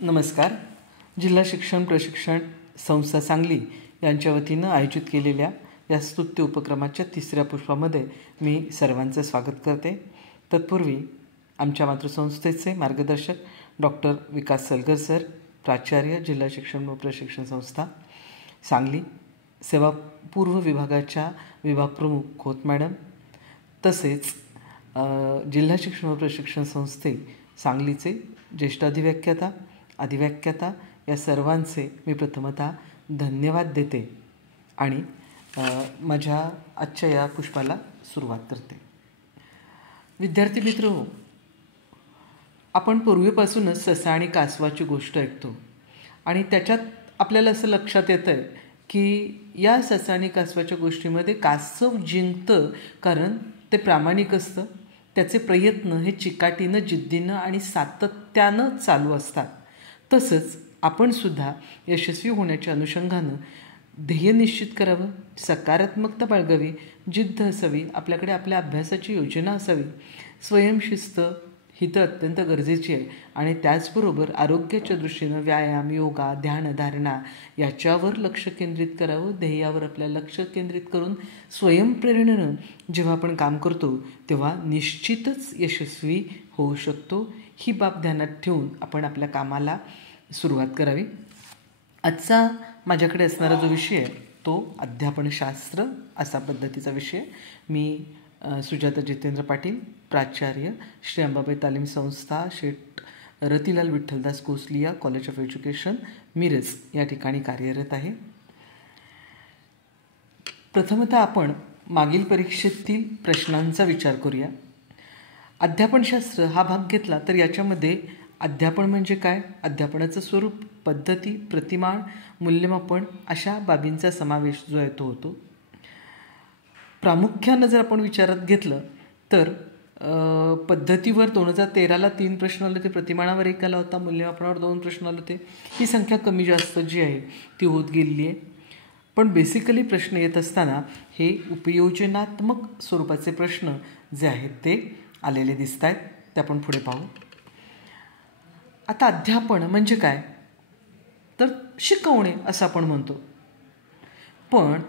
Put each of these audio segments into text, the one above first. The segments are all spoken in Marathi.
नमस्कार. जिल्हा शिक्षण प्रशिक्षण संस्था सांगली यांच्या वतीनं आयोजित केलेल्या या स्तुत्य उपक्रमाच्या तिसऱ्या पुष्पामध्ये मी सर्वांचं स्वागत करते. तत्पूर्वी आमच्या मातृसंस्थेचे मार्गदर्शक डॉक्टर विकास सलगर सर, प्राचार्य, जिल्हा शिक्षण व प्रशिक्षण संस्था सांगली, सेवापूर्व विभागाच्या विभागप्रमुख खोत मॅडम, तसेच जिल्हा शिक्षण व प्रशिक्षण संस्थे सांगलीचे ज्येष्ठ अधिव्याख्याता या सर्वांचे मी प्रथमतः धन्यवाद देते आणि माझ्या आजच्या या पुष्पाला सुरुवात करते. विद्यार्थी मित्र, आपण पूर्वीपासूनच ससा आणि कासवाची गोष्ट ऐकतो आणि त्याच्यात आपल्याला असं लक्षात येतं आहे की या ससा आणि कासवाच्या गोष्टीमध्ये कासव जिंकतं कारण ते प्रामाणिक असतं. त्याचे प्रयत्न हे चिकाटीनं, जिद्दीनं आणि सातत्यानं चालू असतात. तसंच आपण सुद्धा यशस्वी होण्याच्या अनुषंगानं ध्येय निश्चित करावं, सकारात्मकता बाळगावी, जिद्द असावी, आपल्याकडे आपल्या अभ्यासाची योजना असावी. स्वयंशिस्त ही तर अत्यंत गरजेची आहे आणि त्याचबरोबर आरोग्याच्या दृष्टीनं व्यायाम, योगा, ध्यान, धारणा याच्यावर लक्ष केंद्रित करावं. ध्येयावर आपल्याला लक्ष केंद्रित करून स्वयंप्रेरणेनं जेव्हा आपण काम करतो तेव्हा निश्चितच यशस्वी होऊ शकतो. ही बाब ध्यानात ठेवून आपण आपल्या कामाला सुरुवात करावी. आजचा माझ्याकडे असणारा जो विषय आहे तो अध्यापनशास्त्र असा पद्धतीचा विषय. मी सुजाता जितेंद्र पाटील, प्राचार्य, Shri Ambabai Talim Sanstha, Sheth Ratilal Vitthaldas Kosaliya college of education, Miraj या ठिकाणी कार्यरत आहे. प्रथमतः आपण मागील परीक्षेतील प्रश्नांचा विचार करूया. अध्यापनशास्त्र हा भाग घेतला तर याच्यामध्ये अध्यापन म्हणजे काय, अध्यापनाचं स्वरूप, पद्धती, प्रतिमान, मूल्यमापन अशा बाबींचा समावेश जो आहे तो होतो. प्रामुख्यानं जर आपण विचारात घेतलं तर पद्धतीवर 2013ला 3 प्रश्न आले होते, प्रतिमानावर 1 आला होता, मूल्यमापनावर 2 प्रश्न आले होते. ही संख्या कमी जास्त जी आहे ती होत गेलेली आहे. पण बेसिकली प्रश्न येत असताना हे उपयोजनात्मक स्वरूपाचे प्रश्न जे आहेत ते आलेले दिसत आहेत. ते आपण पुढे पाहू. आता अध्यापन म्हणजे काय तर शिकवणे असं आपण म्हणतो. पण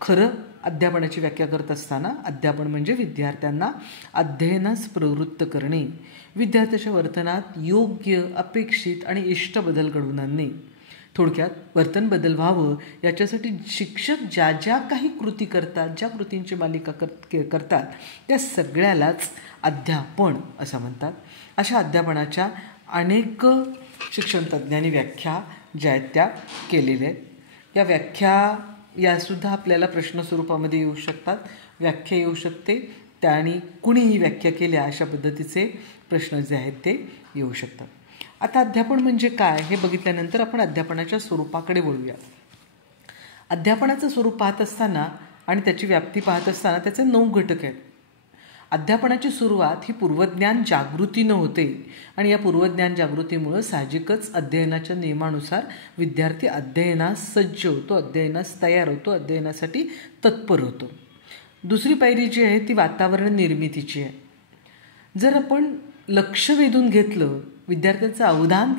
खरं अध्यापनाची व्याख्या करत असताना अध्यापन म्हणजे विद्यार्थ्यांना अध्ययनास प्रवृत्त करणे, विद्यार्थ्याच्या वर्तनात योग्य, अपेक्षित आणि इष्ट बदल घडवून आणणे. थोडक्यात वर्तन बदल व्हावं याच्यासाठी शिक्षक ज्या ज्या काही कृती करतात, ज्या कृतींची मालिका करतात त्या सगळ्यालाच अध्यापन असं म्हणतात. अशा अध्यापनाच्या अनेक शिक्षणतज्ज्ञांनी व्याख्या ज्या आहेत त्या केलेल्या आहेत. या व्याख्या यासुद्धा आपल्याला प्रश्न स्वरूपामध्ये येऊ शकतात, व्याख्या येऊ शकते, त्याने कुणीही व्याख्या केल्या अशा पद्धतीचे प्रश्न जे आहेत ते येऊ शकतात. आता अध्यापन म्हणजे काय हे बघितल्यानंतर आपण अध्यापनाच्या स्वरूपाकडे वळूया. अध्यापनाचं स्वरूप पाहत असताना आणि त्याची व्याप्ती पाहत असताना त्याचे 9 घटक आहेत. अध्यापनाची सुरुवात ही पूर्वज्ञान जागृतीनं होते आणि या पूर्वज्ञान जागृतीमुळं साहजिकच अध्ययनाच्या नियमानुसार विद्यार्थी अध्ययनास सज्ज होतो, अध्ययनास तयार होतो, अध्ययनासाठी तत्पर होतो. दुसरी पायरी जी आहे ती वातावरण निर्मितीची आहे. जर आपण लक्ष वेधून घेतलं, विद्यार्थ्यांचं अवधान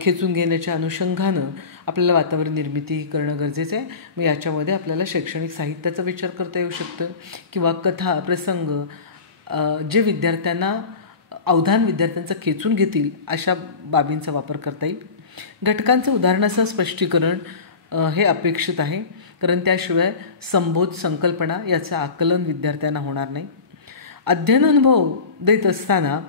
खेचून घेण्याच्या अनुषंगानं आपल्याला वातावरण निर्मिती करणं गरजेचं आहे. मग याच्यामध्ये आपल्याला शैक्षणिक साहित्याचा विचार करता येऊ शकतं किंवा कथा, प्रसंग जे अवधान विद्यार्थ्यांचं खेचून घेतील अशा बाबींचा वापर करता येईल. घटकांचं उदाहरणासह स्पष्टीकरण हे अपेक्षित आहे कारण त्याशिवाय संबोध, संकल्पना याचं आकलन विद्यार्थ्यांना होणार नाही. अध्ययन अनुभव देत असताना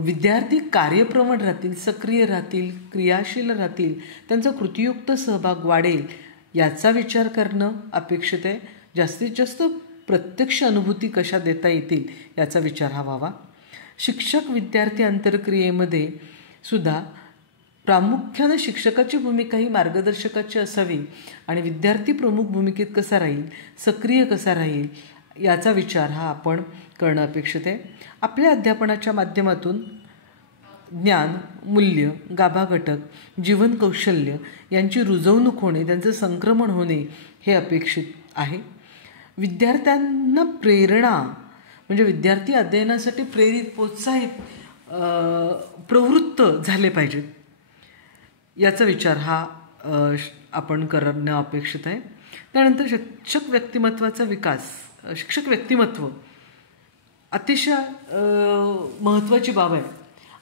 विद्यार्थी कार्यप्रवण राहतील, सक्रिय राहतील, क्रियाशील राहतील, त्यांचा कृतीयुक्त सहभाग वाढेल याचा विचार करणं अपेक्षित आहे. जास्तीत जास्त प्रत्यक्ष अनुभूती कशा देता येतील याचा विचार हा व्हावा. शिक्षक विद्यार्थी आंतरक्रियेमध्ये सुद्धा प्रामुख्यानं शिक्षकाची भूमिका ही मार्गदर्शकाची असावी आणि विद्यार्थी प्रमुख भूमिकेत कसा राहील, सक्रिय कसा राहील याचा विचार हा आपण करणं अपेक्षित आहे. आपल्या अध्यापनाच्या माध्यमातून ज्ञान, मूल्य, गाभा घटक, जीवन कौशल्य यांची रुजवणूक होणे, त्यांचं संक्रमण होणे हे अपेक्षित आहे. विद्यार्थ्यांना प्रेरणा म्हणजे विद्यार्थी अध्ययनासाठी प्रेरित, प्रोत्साहित प्रवृत्त झाले पाहिजेत याचा विचार हा आपण करणं अपेक्षित आहे. त्यानंतर शिक्षक व्यक्तिमत्वाचा विकास. शिक्षक व्यक्तिमत्व अतिशय महत्त्वाची बाब आहे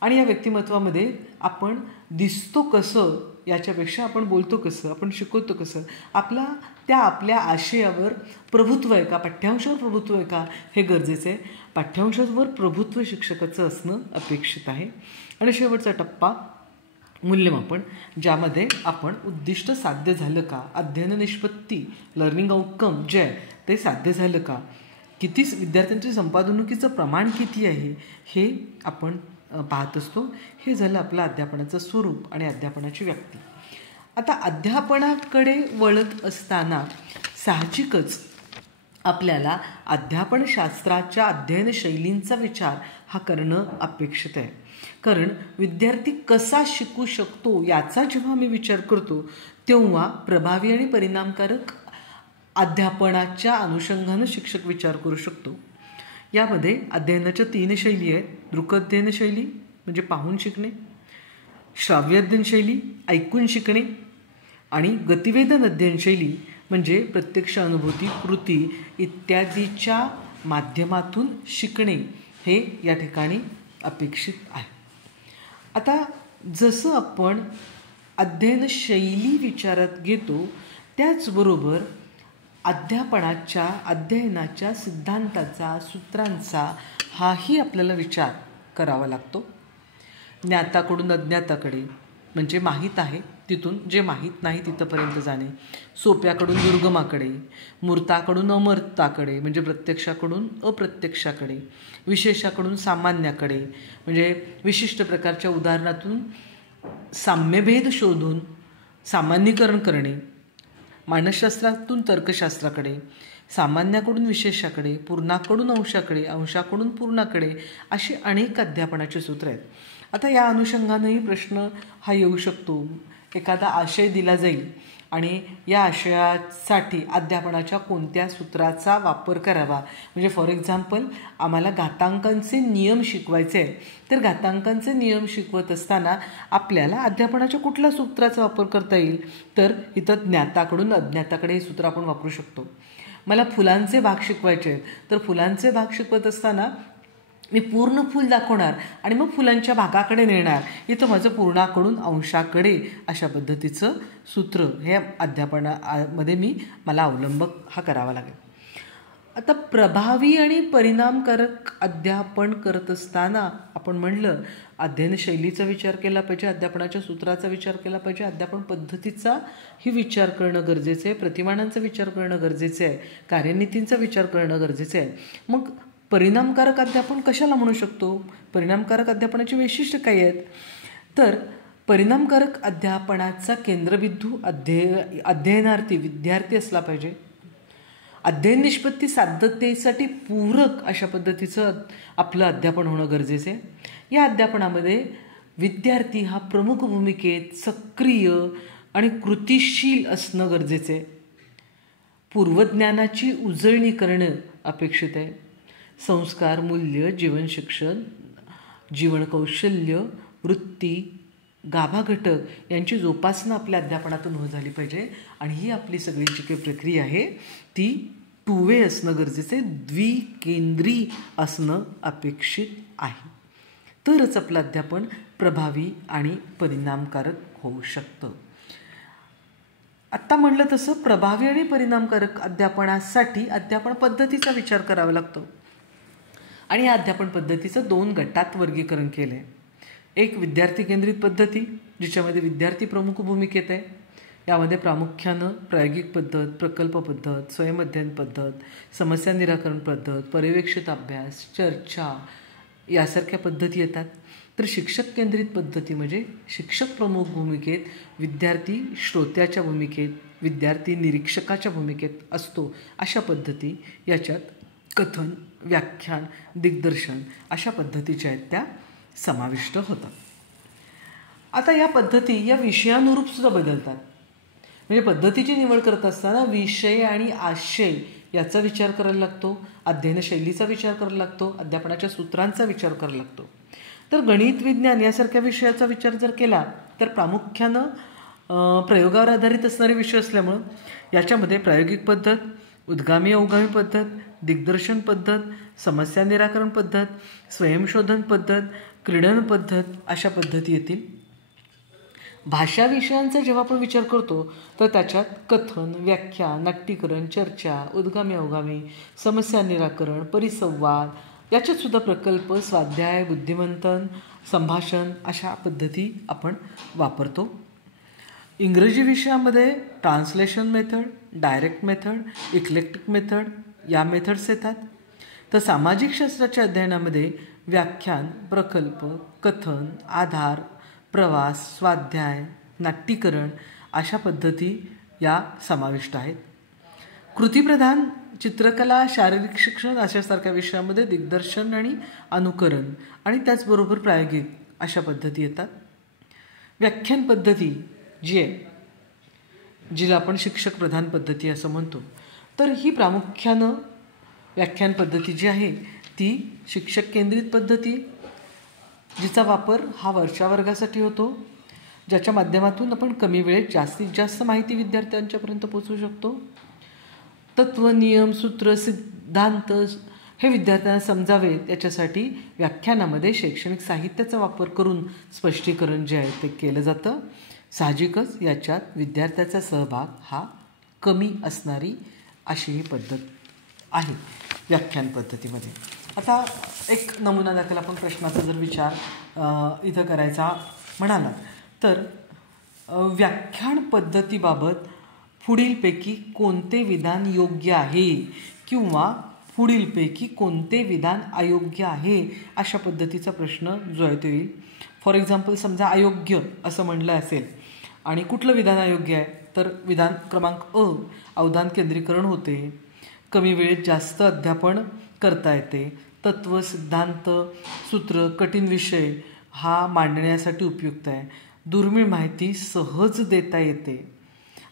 आणि या व्यक्तिमत्वामध्ये आपण दिसतो कसं याच्यापेक्षा आपण बोलतो कसं, आपण शिकवतो कसं, आपल्या आशयावर प्रभुत्व आहे का, पाठ्यांशावर प्रभुत्व आहे का हे गरजेचं आहे. पाठ्यांशावर प्रभुत्व शिक्षकाचं असणं अपेक्षित आहे. आणि शेवटचा टप्पा मूल्यमापन, ज्यामध्ये आपण उद्दिष्ट साध्य झालं का, अध्ययन निष्पत्ती लर्निंग आउटकम जे आहे ते साध्य झालं का, किती विद्यार्थ्यांच्या संपादनुकीचं प्रमाण किती आहे हे आपण पाहत असतो. हे झालं आपलं अध्यापनाचं स्वरूप आणि अध्यापनाची व्याप्ती. आता अध्यापनाकडे वळत असताना साहजिकच आपल्याला अध्यापनशास्त्राच्या अध्ययन शैलींचा विचार हा करणं अपेक्षित आहे. कारण विद्यार्थी कसा शिकू शकतो याचा जेव्हा मी विचार करतो तेव्हा प्रभावी आणि परिणामकारक अध्यापनाच्या अनुषंगानं शिक्षक विचार करू शकतो. यामध्ये अध्ययनाच्या 3 शैली आहेत. दृक अध्ययन शैली म्हणजे पाहून शिकणे, श्राव्य अध्ययन शैली ऐकून शिकणे आणि गतिवेधन अध्ययन शैली म्हणजे प्रत्यक्ष अनुभूती, कृती इत्यादीच्या माध्यमातून शिकणे हे या ठिकाणी अपेक्षित आहे. आता जसं आपण अध्ययन शैली विचारात घेतो त्याचबरोबर अध्ययनाच्या सिद्धांताचा, सूत्रांचा हाही आपल्याला विचार करावा लागतो. ज्ञाताकडून अज्ञाताकडे म्हणजे माहीत आहे तिथून जे माहीत नाही तिथंपर्यंत जाणे, सोप्याकडून दुर्गमाकडे, मूर्ताकडून अमर्ताकडे म्हणजे प्रत्यक्षाकडून अप्रत्यक्षाकडे, विशेषाकडून सामान्याकडे म्हणजे विशिष्ट प्रकारच्या उदाहरणातून साम्यभेद शोधून सामान्यीकरण करणे, मानसशास्त्रातून तर्कशास्त्राकडे, सामान्याकडून विशेषाकडे, पूर्णाकडून अंशाकडे, अंशाकडून पूर्णाकडे अशी अनेक अध्यापनाची सूत्र आहेत. आता या अनुषंगानेही प्रश्न हा येऊ शकतो. एखादा आशय दिला जाईल आणि या आशयासाठी अध्यापनाच्या कोणत्या सूत्राचा वापर करावा. म्हणजे फॉर एक्झाम्पल आम्हाला घातांकांचे नियम शिकवायचे आहे तर घातांकांचे नियम शिकवत असताना आपल्याला अध्यापनाच्या कुठल्या सूत्राचा वापर करता येईल तर इथं ज्ञाताकडून अज्ञाताकडे हे सूत्र आपण वापरू शकतो. मला फुलांचे भाग शिकवायचे आहेत तर फुलांचे भाग शिकवत असताना मी पूर्ण फूल दाखवणार आणि मग फुलांच्या भागाकडे नेणार. इथं माझं पूर्णाकडून अंशाकडे अशा पद्धतीचं सूत्र हे अध्यापनामध्ये मला अवलंब हा करावा लागेल. आता प्रभावी आणि परिणामकारक अध्यापन करत असताना आपण म्हणलं अध्ययन शैलीचा विचार केला पाहिजे, अध्यापनाच्या सूत्राचा विचार केला पाहिजे, अध्यापन पद्धतीचाही विचार करणं गरजेचं आहे, प्रतिमानांचा विचार करणं गरजेचं आहे, कार्यनीतींचा विचार करणं गरजेचं आहे. मग परिणामकारक अध्यापन कशाला म्हणू शकतो, परिणामकारक अध्यापनाची वैशिष्ट्य काय आहेत तर परिणामकारक अध्यापनाचा केंद्रबिंदू अध्ययनार्थी विद्यार्थी असला पाहिजे. अध्ययन निष्पत्ती साध्यतेसाठी पूरक अशा पद्धतीचं आपलं अध्यापन होणं गरजेचं आहे. या अध्यापनामध्ये विद्यार्थी हा प्रमुख भूमिकेत सक्रिय आणि कृतिशील असणं गरजेचं आहे. पूर्वज्ञानाची उजळणी करणं अपेक्षित आहे. संस्कार, मूल्य, जीवनशिक्षण, जीवनकौशल्य, वृत्ती, गाभा घटक यांची जोपासना आपल्या अध्यापनातून होत झाली पाहिजे. आणि ही आपली सगळी जी काही प्रक्रिया आहे ती 2 वे असणं गरजेचं आहे, द्विकेंद्री असणं अपेक्षित आहे. तरच आपलं अध्यापन प्रभावी आणि परिणामकारक होऊ शकतं. आत्ता म्हणलं तसं प्रभावी आणि परिणामकारक अध्यापनासाठी अध्यापन पद्धतीचा विचार करावा लागतो. आणि या अध्यापन पद्धतीचं 2 गटात वर्गीकरण केलं आहे. एक विद्यार्थी केंद्रित पद्धती जिच्यामध्ये विद्यार्थी प्रमुख भूमिकेत आहे. यामध्ये प्रामुख्यानं प्रायोगिक पद्धत, प्रकल्प पद्धत, स्वयंअध्ययन पद्धत, समस्या निराकरण पद्धत, पर्यवेक्षित अभ्यास, चर्चा यासारख्या पद्धती येतात. तर शिक्षक केंद्रित पद्धती म्हणजे शिक्षक प्रमुख भूमिकेत, विद्यार्थी श्रोत्याच्या भूमिकेत, विद्यार्थी निरीक्षकाच्या भूमिकेत असतो अशा पद्धती याच्यात कथन, व्याख्यान, दिग्दर्शन अशा पद्धतीच्या आहेत त्या समाविष्ट होतात. आता या पद्धती या विषयानुरूप सुद्धा बदलतात. म्हणजे पद्धतीची निवड करत असताना विषय आणि आशय याचा विचार करायला लागतो, अध्ययन शैलीचा विचार करायला लागतो, अध्यापनाच्या सूत्रांचा विचार करायला लागतो. तर गणित विज्ञान यासारख्या विषयाचा विचार जर केला तर प्रामुख्यानं प्रयोगावर आधारित असणारे विषय असल्यामुळं याच्यामध्ये प्रायोगिक पद्धत, उद्गामी अवगामी पद्धत, दिग्दर्शन पद्धत, समस्या निराकरण पद्धत, स्वयंशोधन पद्धत, क्रीडन पद्धत अशा पद्धती येतील. भाषा विषयांचा जेव्हा आपण विचार करतो तर त्याच्यात कथन, व्याख्या, नाट्यीकरण, चर्चा, उद्गामी अवगामी, समस्या निराकरण, परिसंवाद याच्यात सुद्धा प्रकल्प, स्वाध्याय, बुद्धिमंथन, संभाषण अशा पद्धती आपण वापरतो. इंग्रजी विषयामध्ये translation method, direct method, eclectic method या मेथड्स येतात. तर सामाजिक शास्त्राच्या अध्ययनामध्ये व्याख्यान, प्रकल्प, कथन, आधार, प्रवास, स्वाध्याय, नाट्यीकरण अशा पद्धती या समाविष्ट आहेत. कृतीप्रधान, चित्रकला, शारीरिक शिक्षण अशासारख्या विषयामध्ये दिग्दर्शन आणि अनुकरण आणि त्याचबरोबर प्रायोगिक अशा पद्धती येतात. व्याख्यान पद्धती जी आहे, जिला आपण शिक्षक प्रधान पद्धती असं म्हणतो, तर ही प्रामुख्यानं व्याख्यान पद्धती जी आहे ती शिक्षक केंद्रित पद्धती, जिचा वापर हा वरच्या वर्गासाठी होतो, ज्याच्या माध्यमातून आपण कमी वेळेत जास्तीत जास्त माहिती विद्यार्थ्यांच्यापर्यंत पोहोचवू शकतो. तत्व, नियम, सूत्र, सिद्धांत हे विद्यार्थ्यांना समजावेत याच्यासाठी व्याख्यानामध्ये शैक्षणिक साहित्याचा वापर करून स्पष्टीकरण जे आहे ते केलं जातं. साहजिकच याच्यात विद्यार्थ्याचा सहभाग हा कमी असणारी अशी ही पद्धत आहे व्याख्यान पद्धतीमध्ये. आता एक नमुना दाखल आपण प्रश्नाचा जर विचार इथं करायचा म्हणाला तर व्याख्यान पद्धतीबाबत पुढीलपैकी कोणते विधान योग्य आहे किंवा पुढीलपैकी कोणते विधान अयोग्य आहे अशा पद्धतीचा प्रश्न जो आहे तो येईल. फॉर एक्झाम्पल समजा अयोग्य असं म्हणलं असेल आणि कुठलं विधान अयोग्य आहे तर विधान क्रमांक अ, अवधान केंद्रीकरण होते, कमी वेळेत जास्त अध्यापन करता येते, तत्व, सिद्धांत, सूत्र, कठीण विषय हा मांडण्यासाठी उपयुक्त आहे, दुर्मिळ माहिती सहज देता येते.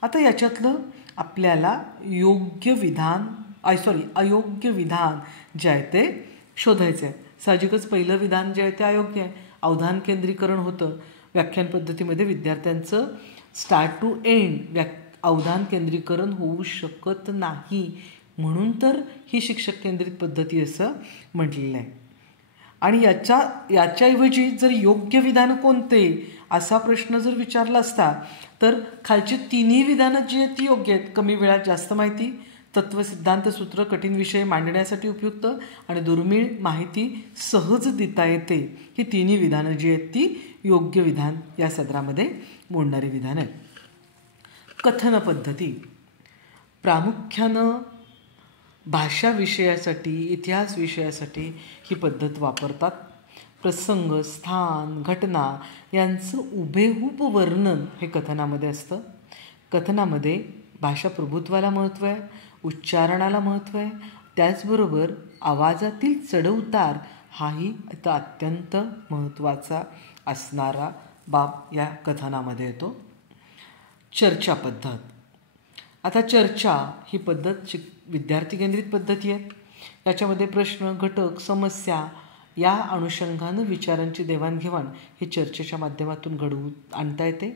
आता याच्यातलं आपल्याला अयोग्य विधान जे आहे ते शोधायचं आहे. साहजिकच पहिलं विधान जे आहे ते अयोग्य आहे, अवधान केंद्रीकरण होतं. व्याख्यान पद्धतीमध्ये विद्यार्थ्यांचं स्टार्ट टू एंड अवधान केंद्रीकरण होऊ शकत नाही, म्हणून तर ही शिक्षक केंद्रित पद्धती असं म्हटलेलं आहे. आणि याच्याऐवजी जर योग्य विधान कोणते असा प्रश्न जर विचारला असता तर खालची तिन्ही विधानं जी आहेत ती योग्य आहेत. कमी वेळात जास्त माहिती, तत्व, सिद्धांत, सूत्र, कठीण विषय मांडण्यासाठी उपयुक्त आणि दुर्मिळ माहिती सहज देता येते, ही तिन्ही विधानं जी आहेत ती योग्य विधान या सदरामध्ये मोडणारी विधान आहेत. कथन पद्धती प्रामुख्यानं भाषा विषयासाठी, इतिहास विषयासाठी ही पद्धत वापरतात. प्रसंग, स्थान, घटना यांचं उभेहूब वर्णन हे कथनामध्ये असतं. कथनामध्ये भाषा प्रभुत्वाला महत्त्व आहे, उच्चारणाला महत्त्व आहे, त्याचबरोबर आवाजातील चढउतार हाही आता अत्यंत महत्त्वाचा असणारा बाब या कथनामध्ये येतो. चर्चा पद्धत. आता चर्चा ही पद्धत विद्यार्थी केंद्रित पद्धती आहे. याच्यामध्ये प्रश्न, घटक, समस्या या अनुषंगानं विचारांची देवाणघेवाण ही चर्चेच्या माध्यमातून घडवून आणता येते.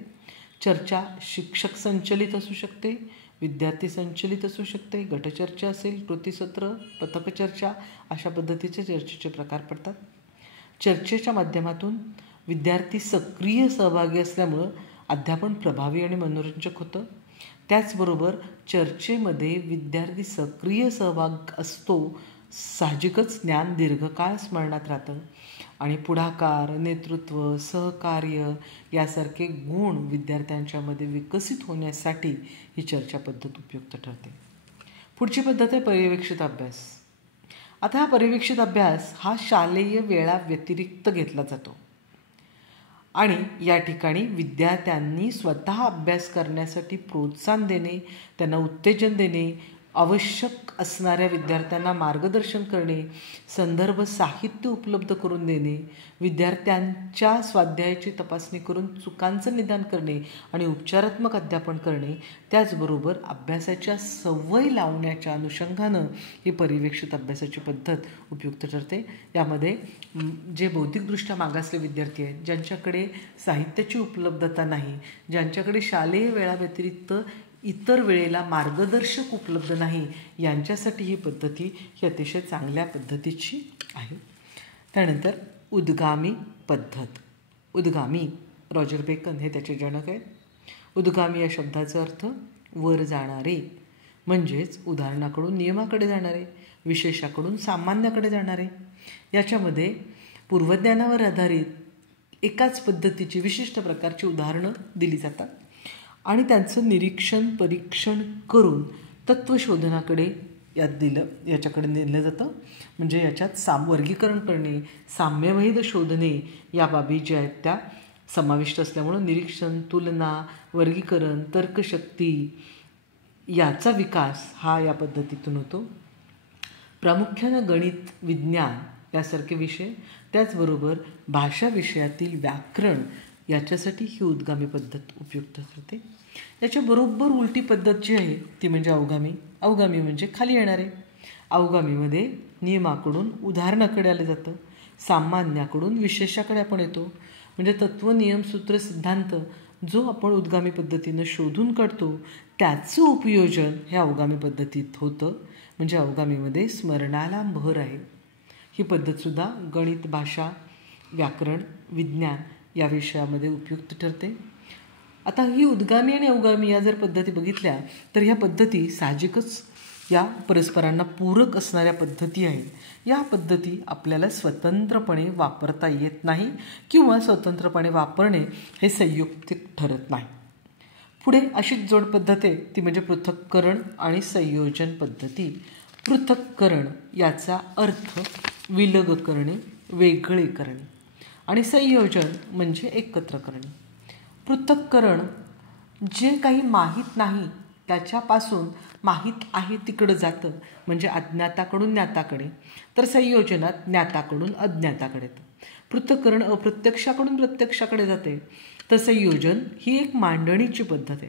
चर्चा शिक्षक संचलित असू शकते, विद्यार्थी संचलित असू शकते, गटचर्चा असेल, कृतीसत्र, पथकचर्चा अशा पद्धतीचे चर्चेचे प्रकार पडतात. चर्चेच्या माध्यमातून विद्यार्थी सक्रिय सहभागी असल्यामुळं अध्यापन प्रभावी आणि मनोरंजक होतं. त्याचबरोबर चर्चेमध्ये विद्यार्थी सक्रिय सहभाग असतो, साहजिकच ज्ञान दीर्घकाळ स्मरणात राहतं आणि पुढाकार, नेतृत्व, सहकार्य यासारखे गुण विद्यार्थ्यांच्यामध्ये विकसित होण्यासाठी ही चर्चा पद्धत उपयुक्त ठरते. पुढची पद्धत आहे पर्यवेक्षित अभ्यास. आता हा पर्यवेक्षित अभ्यास हा शालेय वेळा व्यतिरिक्त घेतला जातो आणि या ठिकाणी विद्यार्थ्यांनी स्वतः अभ्यास करण्यासाठी प्रोत्साहन देणे, त्यांना उत्तेजन देणे आवश्यक असणाऱ्या विद्यार्थ्यांना मार्गदर्शन करणे, संदर्भ साहित्य उपलब्ध करून देणे, विद्यार्थ्यांच्या स्वाध्यायाची तपासणी करून चुकांचं निदान करणे आणि उपचारात्मक अध्यापन करणे, त्याचबरोबर अभ्यासाच्या सवय लावण्याच्या अनुषंगानं ही पर्यवेक्षित अभ्यासाची पद्धत उपयुक्त ठरते. यामध्ये जे बौद्धिकदृष्ट्या मागासले विद्यार्थी आहेत, ज्यांच्याकडे साहित्याची उपलब्धता नाही, ज्यांच्याकडे शालेय वेळाव्यतिरिक्त इतर वेळेला मार्गदर्शक उपलब्ध नाही, यांच्यासाठी ही पद्धती ही अतिशय चांगल्या पद्धतीची आहे. त्यानंतर उद्गामी पद्धत. उद्गामी, रॉजर बेकन हे त्याचे जनक आहेत. उद्गामी या शब्दाचा अर्थ वर जाणारे, म्हणजेच उदाहरणाकडून नियमाकडे जाणारे, विशेषाकडून सामान्याकडे जाणारे. याच्यामध्ये पूर्वज्ञानावर आधारित एकाच पद्धतीची विशिष्ट प्रकारची उदाहरणं दिली जातात आणि त्यांचं निरीक्षण परीक्षण करून तत्त्वशोधनाकडे याच्याकडे नेलं जातं. म्हणजे याच्यात वर्गीकरण करणे, साम्यभेद शोधणे या बाबी ज्या आहेत त्या समाविष्ट असल्यामुळं निरीक्षण, तुलना, वर्गीकरण, तर्कशक्ती याचा विकास हा या पद्धतीतून होतो. प्रामुख्यानं गणित, विज्ञान यासारखे विषय, त्याचबरोबर भाषा विषयातील व्याकरण याच्यासाठी ही उद्गामी पद्धत उपयुक्त ठरते. याच्याबरोबर उलटी पद्धत जी आहे ती म्हणजे अवगामी. अवगामी म्हणजे खाली येणारे. अवगामीमध्ये नियमाकडून उदाहरणाकडे आलं जातं, सामान्याकडून विशेषाकडे आपण येतो. म्हणजे तत्व, नियम, सूत्र, सिद्धांत जो आपण उद्गामी पद्धतीनं शोधून काढतो त्याचं उपयोजन हे अवगामी पद्धतीत होतं. म्हणजे अवगामीमध्ये स्मरणाला भर आहे. ही पद्धतसुद्धा गणित, भाषा, व्याकरण, विज्ञान या विषयामध्ये उपयुक्त ठरते. आता ही उद्गामी आणि अवगामी या जर पद्धती बघितल्या तर ह्या पद्धती साहजिकच या परस्परांना पूरक असणाऱ्या पद्धती आहेत. या पद्धती आपल्याला स्वतंत्रपणे वापरता येत नाही किंवा स्वतंत्रपणे वापरणे हे संयुक्तिक ठरत नाही. पुढे अशीच जोड पद्धत आहे ती म्हणजे पृथक्करण आणि संयोजन पद्धती. पृथक्करण याचा अर्थ विलग करणे, वेगळे करणे आणि संयोजन म्हणजे एकत्र करणे. पृथक्करण जे काही माहीत नाही त्याच्यापासून माहीत आहे तिकडं जातं, म्हणजे अज्ञाताकडून ज्ञाताकडे. तर संयोजनात ज्ञाताकडून अज्ञाताकडे येतं. पृथक्करण अप्रत्यक्षाकडून प्रत्यक्षाकडे जाते, तर संयोजन ही एक मांडणीची पद्धत आहे.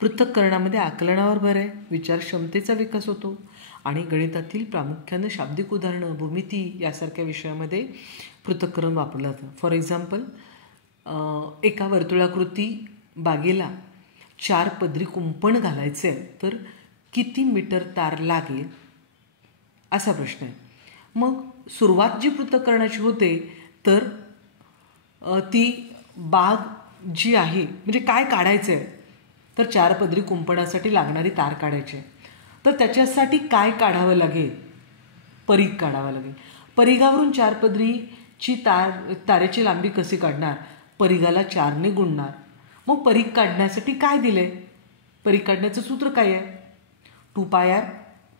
पृथक्करणामध्ये आकलनावर भर आहे, विचारक्षमतेचा विकास होतो आणि गणितातील प्रामुख्यानं शाब्दिक उदाहरणं, भूमिती यासारख्या विषयामध्ये पृथक्करण वापरलं जातं. फॉर एक्झाम्पल, एका वर्तुळाकृती बागेला 4 पदरी कुंपण घालायचं आहे तर किती मीटर तार लागेल असा प्रश्न आहे. मग सुरुवात जी पृथक्करणाची होते तर ती बाग जी आहे म्हणजे काय काढायचं आहे तर 4 पदरी कुंपणासाठी लागणारी तार काढायची आहे. तर त्याच्यासाठी काय काढावं लागेल? परीघ काढावं लागेल. परिघावरून 4 पदरीची तारेची लांबी कशी काढणार? परिघाला 4ने गुणणार. मग परीघ काढण्यासाठी काय दिले? परीघ काढण्याचं सूत्र काय आहे? 2πr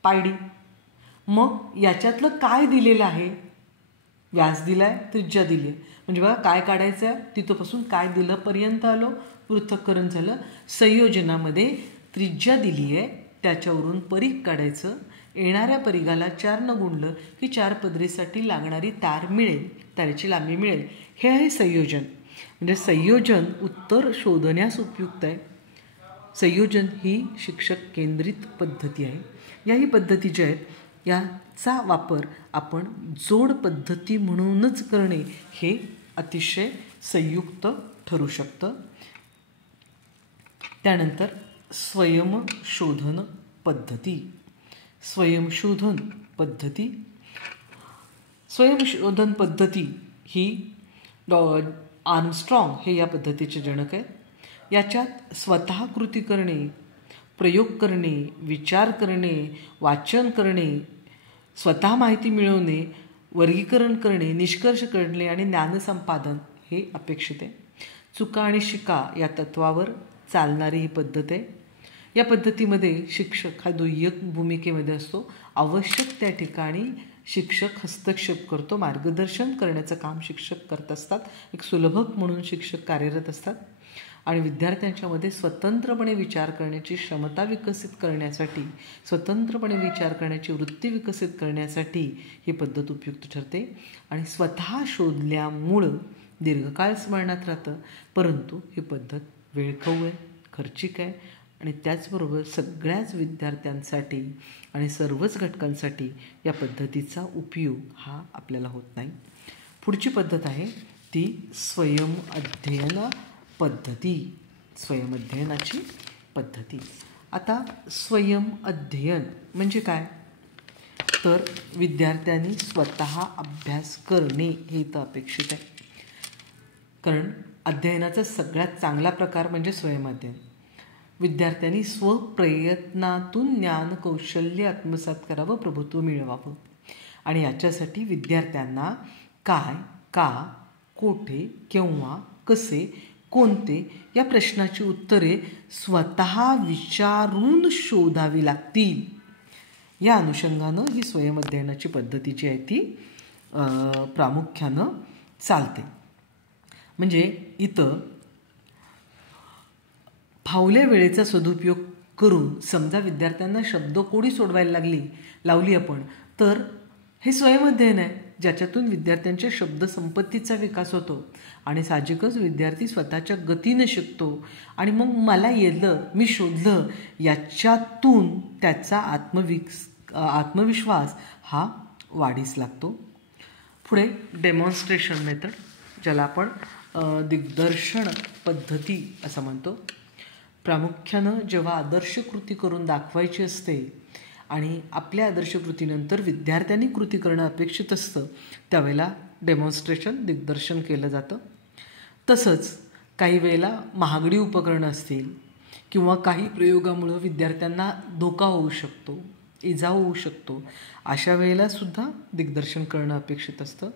πd. मग याच्यातलं काय दिलेलं आहे? व्यास दिला आहे, त्रिज्या दिली आहे. म्हणजे बघा काय काढायचं आहे तिथंपासून काय दिलं पर्यंत आलो, पृथक्करण झालं. संयोजनामध्ये त्रिज्या दिली आहे त्याच्यावरून परीघ काढायचं. येणाऱ्या परिघाला 4ने गुणलं की 4 पदरीसाठी लागणारी तार मिळेल, तारेची लांबी मिळेल. हे आहे संयोजन. म्हणजे संयोजन उत्तर शोधण्यास उपयुक्त आहे. संयोजन ही शिक्षक केंद्रित पद्धती आहे. याही पद्धती ज्या आहेत याचा वापर आपण जोड पद्धती म्हणूनच करणे हे अतिशय संयुक्त ठरू शकतं. त्यानंतर स्वयंशोधन पद्धती. स्वयंशोधन पद्धती ही आर्मस्ट्रॉंग हे या पद्धतीचे जनक आहेत. याच्यात स्वतः कृती करणे, प्रयोग करणे, विचार करणे, वाचन करणे, स्वतः माहिती मिळवणे, वर्गीकरण करणे, निष्कर्ष काढणे आणि ज्ञानसंपादन हे अपेक्षित आहे. चुका आणि शिका या तत्वावर चालणारी ही पद्धत आहे. या पद्धतीमध्ये शिक्षक हा दुय्यक भूमिकेमध्ये असतो. आवश्यक त्या ठिकाणी शिक्षक हस्तक्षेप करतो, मार्गदर्शन करण्याचं काम शिक्षक करत असतात. एक सुलभक म्हणून शिक्षक कार्यरत असतात. आणि विद्यार्थ्यांच्यामध्ये स्वतंत्रपणे विचार करण्याची क्षमता विकसित करण्यासाठी, स्वतंत्रपणे विचार करण्याची वृत्ती विकसित करण्यासाठी ही पद्धत उपयुक्त ठरते. आणि स्वतः शोधल्यामुळं दीर्घकाळ स्मरणात राहतं, परंतु ही पद्धत वेळखाऊ आहे, खर्चिक आहे आणि त्याचबरोबर सगळ्याच विद्यार्थ्यांसाठी आणि सर्वच घटकांसाठी या पद्धतीचा उपयोग हा आपल्याला होत नाही. पुढची पद्धत आहे ती स्वयंअध्ययन पद्धती, स्वयंअध्ययनाची पद्धती. आता स्वयंअध्ययन म्हणजे काय, तर विद्यार्थ्यांनी स्वतः अभ्यास करणे हे इथं अपेक्षित आहे. कारण अध्ययनाचा सगळ्यात चांगला प्रकार म्हणजे स्वयंअध्ययन. विद्यार्थ्यांनी स्वप्रयत्नातून ज्ञान कौशल्य आत्मसात करावं, प्रभुत्व मिळवावं. आणि याच्यासाठी विद्यार्थ्यांना काय, का, कोठे, केव्हा, कसे, कोणते या प्रश्नाची उत्तरे स्वतः विचारून शोधावी लागतील. या अनुषंगानं ही स्वयंअध्ययनाची पद्धती जी आहे ती प्रामुख्यानं चालते. म्हणजे इथं फावल्या वेळेचा सदुपयोग करून समजा विद्यार्थ्यांना शब्दकोडी सोडवायला लावली आपण, तर हे स्वयंअध्ययन आहे ज्याच्यातून विद्यार्थ्यांच्या शब्दसंपत्तीचा विकास होतो आणि साहजिकच विद्यार्थी स्वतःच्या गतीनं शिकतो आणि मग मला येलं, मी शोधलं, याच्यातून त्याचा आत्मविश्वास हा वाढीस लागतो. पुढे डेमॉन्स्ट्रेशन मेथड, ज्याला आपण दिग्दर्शन पद्धती असं म्हणतो. प्रामुख्यानं जेव्हा आदर्श कृती करून दाखवायची असते आणि आपल्या आदर्श कृतीनंतर विद्यार्थ्यांनी कृती करणं अपेक्षित असतं, त्यावेळेला डेमॉन्स्ट्रेशन, दिग्दर्शन केलं जातं. तसंच काही वेळेला महागडी उपकरणं असतील किंवा काही प्रयोगामुळं विद्यार्थ्यांना धोका होऊ शकतो, इजा होऊ शकतो, अशा वेळेला सुद्धा दिग्दर्शन करणं अपेक्षित असतं.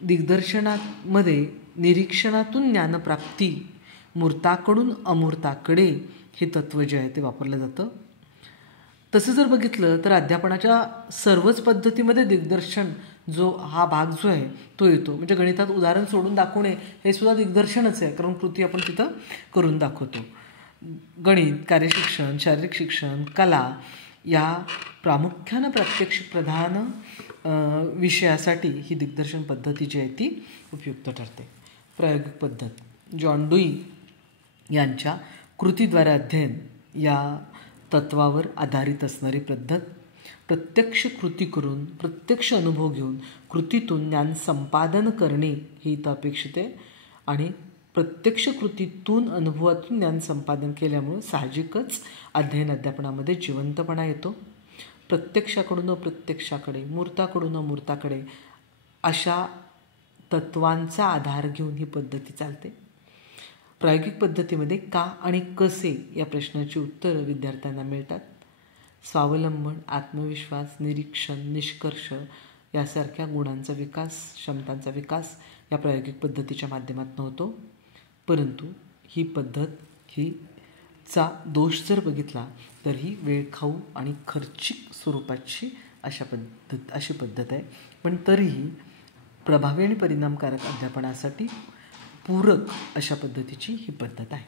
दिग्दर्शनामध्ये निरीक्षणातून ज्ञानप्राप्ती, मूर्ताकडून अमूर्ताकडे हे तत्त्व जे आहे ते वापरलं जातं. तसं जर बघितलं तर अध्यापनाच्या सर्वच पद्धतीमध्ये दिग्दर्शन हा भाग जो आहे तो येतो. म्हणजे गणितात उदाहरण सोडून दाखवणे हे सुद्धा दिग्दर्शनच आहे, कारण कृती आपण तिथं करून दाखवतो. गणित, कार्यशिक्षण, शारीरिक शिक्षण, कला या प्रामुख्यानं प्रात्यक्षिक प्रधान विषयासाठी ही दिग्दर्शन पद्धती जी आहे ती उपयुक्त ठरते. प्रायोगिक पद्धत, जॉन डुई यांच्या कृतीद्वारे अध्ययन या तत्वावर आधारित असणारी पद्धत. प्रत्यक्ष कृती करून, प्रत्यक्ष अनुभव घेऊन कृतीतून ज्ञान संपादन करणे ही इथं अपेक्षित आहे. आणि प्रत्यक्ष कृतीतून, अनुभवातून ज्ञान संपादन केल्यामुळं साहजिकच अध्ययन अध्यापनामध्ये जिवंतपणा येतो. प्रत्यक्षाकडून अप्रत्यक्षाकडे, मूर्ताकडून अमूर्ताकडे अशा तत्वांचा आधार घेऊन ही पद्धती चालते. प्रायोगिक पद्धतीमध्ये का आणि कसे या प्रश्नाची उत्तरं विद्यार्थ्यांना मिळतात. स्वावलंबन, आत्मविश्वास, निरीक्षण, निष्कर्ष यासारख्या गुणांचा विकास, क्षमतांचा विकास या प्रायोगिक पद्धतीच्या माध्यमातून होतो. परंतु ही पद्धत चा दोष जर बघितला तर ही वेळखाऊ आणि खर्चिक स्वरूपाची अशी पद्धत आहे. पण तरीही प्रभावी आणि परिणामकारक अध्यापनासाठी पूरक अशा पद्धतीची ही पद्धत आहे.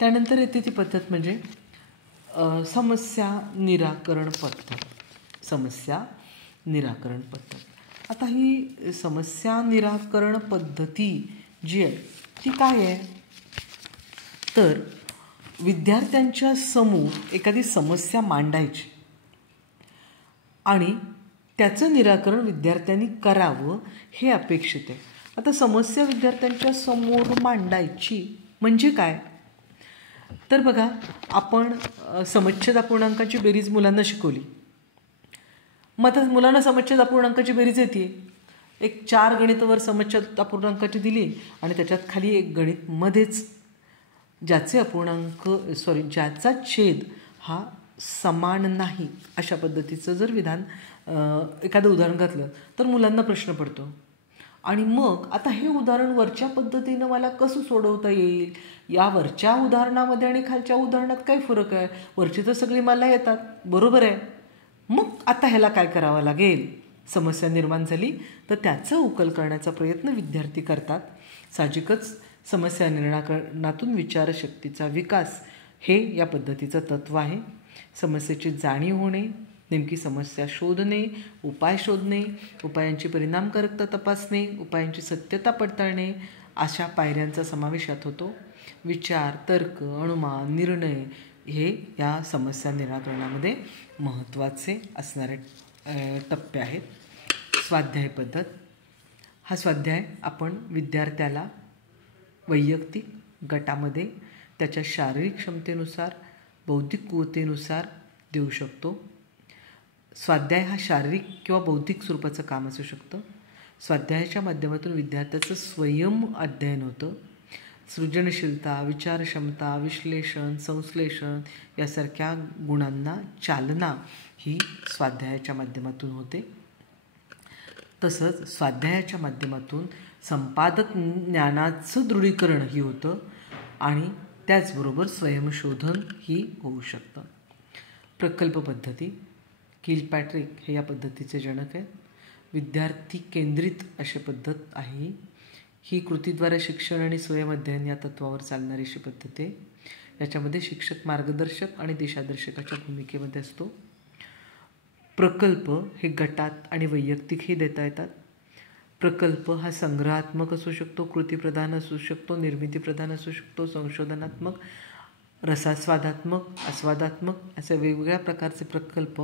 त्यानंतर येते ती पद्धत म्हणजे समस्या निराकरण पद्धत. समस्या निराकरण पद्धत. आता ही समस्या निराकरण पद्धती जी आहे ती काय आहे, तर विद्यार्थ्यांच्या समोर एखादी समस्या मांडायची आणि त्याचं निराकरण विद्यार्थ्यांनी करावं हे अपेक्षित आहे. आता समस्या विद्यार्थ्यांच्या समोर मांडायची म्हणजे काय, तर बघा, आपण समच्छेद अपूर्णांकाची बेरीज मुलांना शिकवली. मग मुलांना समच्छेद अपूर्णांकाची बेरीज येते. एक 4 गणितावर समच्छेद अपूर्णांकाची दिली आणि त्याच्यात खाली एक गणित मध्येच ज्याचा छेद हा समान नाही अशा पद्धतीचं जर विधान एखादं उदाहरण घातलं तर मुलांना प्रश्न पडतो. आणि मग आता हे उदाहरण वरच्या पद्धतीनं मला कसं सोडवता येईल, या वरच्या उदाहरणामध्ये आणि खालच्या उदाहरणात काय फरक आहे, वरची तर सगळी मला येतात, बरोबर आहे, मग आता ह्याला काय करावं लागेल. समस्या निर्माण झाली तर त्याचा उकल करण्याचा प्रयत्न विद्यार्थी करतात. साहजिकच समस्या निराकरणातून विचारशक्तीचा विकास हे या पद्धतीचं तत्त्व आहे. समस्येची जाणीव होणे, नेमकी समस्या शोधणे, उपाय शोधणे, उपायांची परिणामकारकता तपासणे, उपायांची सत्यता पडताळणे अशा पायऱ्यांचा समावेश यात होतो. विचार, तर्क, अनुमान, निर्णय हे या समस्या निराकरणामध्ये महत्त्वाचे असणारे टप्पे आहेत. स्वाध्याय पद्धत. हा स्वाध्याय आपण विद्यार्थ्याला वैयक्तिक, गटामध्ये त्याच्या शारीरिक क्षमतेनुसार, बौद्धिक कुवतेनुसार देऊ शकतो. स्वाध्याय हा शारीरिक किंवा बौद्धिक स्वरूपाचं काम असू शकतं. स्वाध्यायाच्या माध्यमातून विद्यार्थ्याचं स्वयं अध्ययन होतं. सृजनशीलता, विचारक्षमता, विश्लेषण, संश्लेषण यासारख्या गुणांना चालना ही स्वाध्यायाच्या माध्यमातून होते. तसंच स्वाध्यायाच्या माध्यमातून संपादक ज्ञानाचं दृढीकरणही होतं आणि त्याचबरोबर स्वयंशोधन ही होऊ शकतं. प्रकल्प पद्धती. किलपॅट्रिक हे या पद्धतीचे जनक आहेत. विद्यार्थी केंद्रित अशी पद्धत आहे. ही कृतीद्वारे शिक्षण आणि स्वयंअध्ययन या तत्वावर चालणारी अशी पद्धत आहे. याच्यामध्ये शिक्षक मार्गदर्शक आणि दिशादर्शकाच्या भूमिकेमध्ये असतो. प्रकल्प हे गटात आणि वैयक्तिकही देता येतात. प्रकल्प हा संग्रहात्मक असू शकतो, कृतीप्रधान असू शकतो, निर्मितीप्रधान असू शकतो, संशोधनात्मक, रसास्वादात्मक, आस्वादात्मक असे वेगवेगळ्या प्रकारचे प्रकल्प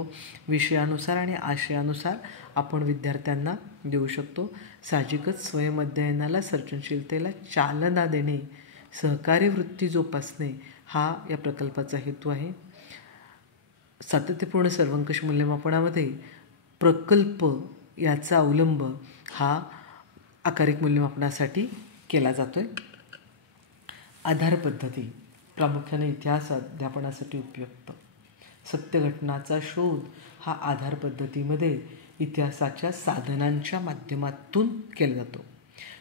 विषयानुसार आणि आशयानुसार आपण विद्यार्थ्यांना देऊ शकतो. साहजिकच स्वयंअध्ययनाला, सर्जनशीलतेला चालना देणे, सहकारी वृत्ती जोपासणे हा या प्रकल्पाचा हेतू आहे. सातत्यपूर्ण सर्वंकष मूल्यमापनामध्ये प्रकल्प याचा अवलंब हा आकारिक मूल्यमापनासाठी केला जातो आहे. आधार पद्धती. प्रामुख्याने इतिहास अध्यापनासाठी उपयुक्त. सत्यघटनाचा शोध हा आधार पद्धतीमध्ये इतिहासाच्या साधनांच्या माध्यमातून केला जातो.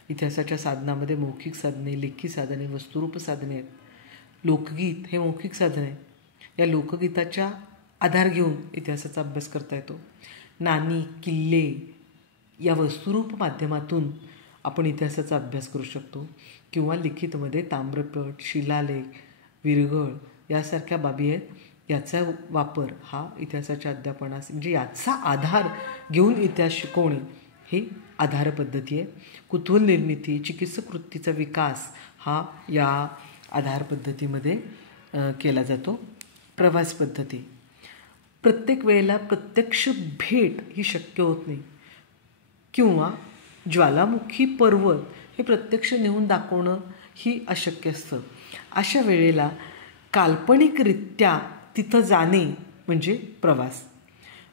इतिहासाच्या साधनामध्ये मौखिक साधने, लेखी साधने, वस्तुरूप साधने आहेत. लोकगीत हे मौखिक साधन आहे. या लोकगीताच्या आधार घेऊन इतिहासाचा अभ्यास करता येतो. नाणी, किल्ले या वस्तुरूप माध्यमातून आपण इतिहासाचा अभ्यास करू शकतो किंवा लिखितमध्ये ताम्रपट, शिलालेख, विरगळ यासारख्या बाबी आहेत. याचा वापर हा इतिहासाच्या अध्यापनास म्हणजे याचा आधार घेऊन इतिहास शिकवणे हे आधार पद्धती आहे. कुतूहल निर्मिती, चिकित्सक वृत्तीचा विकास हा या आधार पद्धतीमध्ये केला जातो. प्रवास पद्धती. प्रत्येक वेळेला प्रत्यक्ष भेट ही शक्य होत नाही किंवा ज्वालामुखी पर्वत हे प्रत्यक्ष नेऊन दाखवणं ही अशक्य असतं. अशा वेळेला काल्पनिकरित्या तिथं जाणे म्हणजे प्रवास.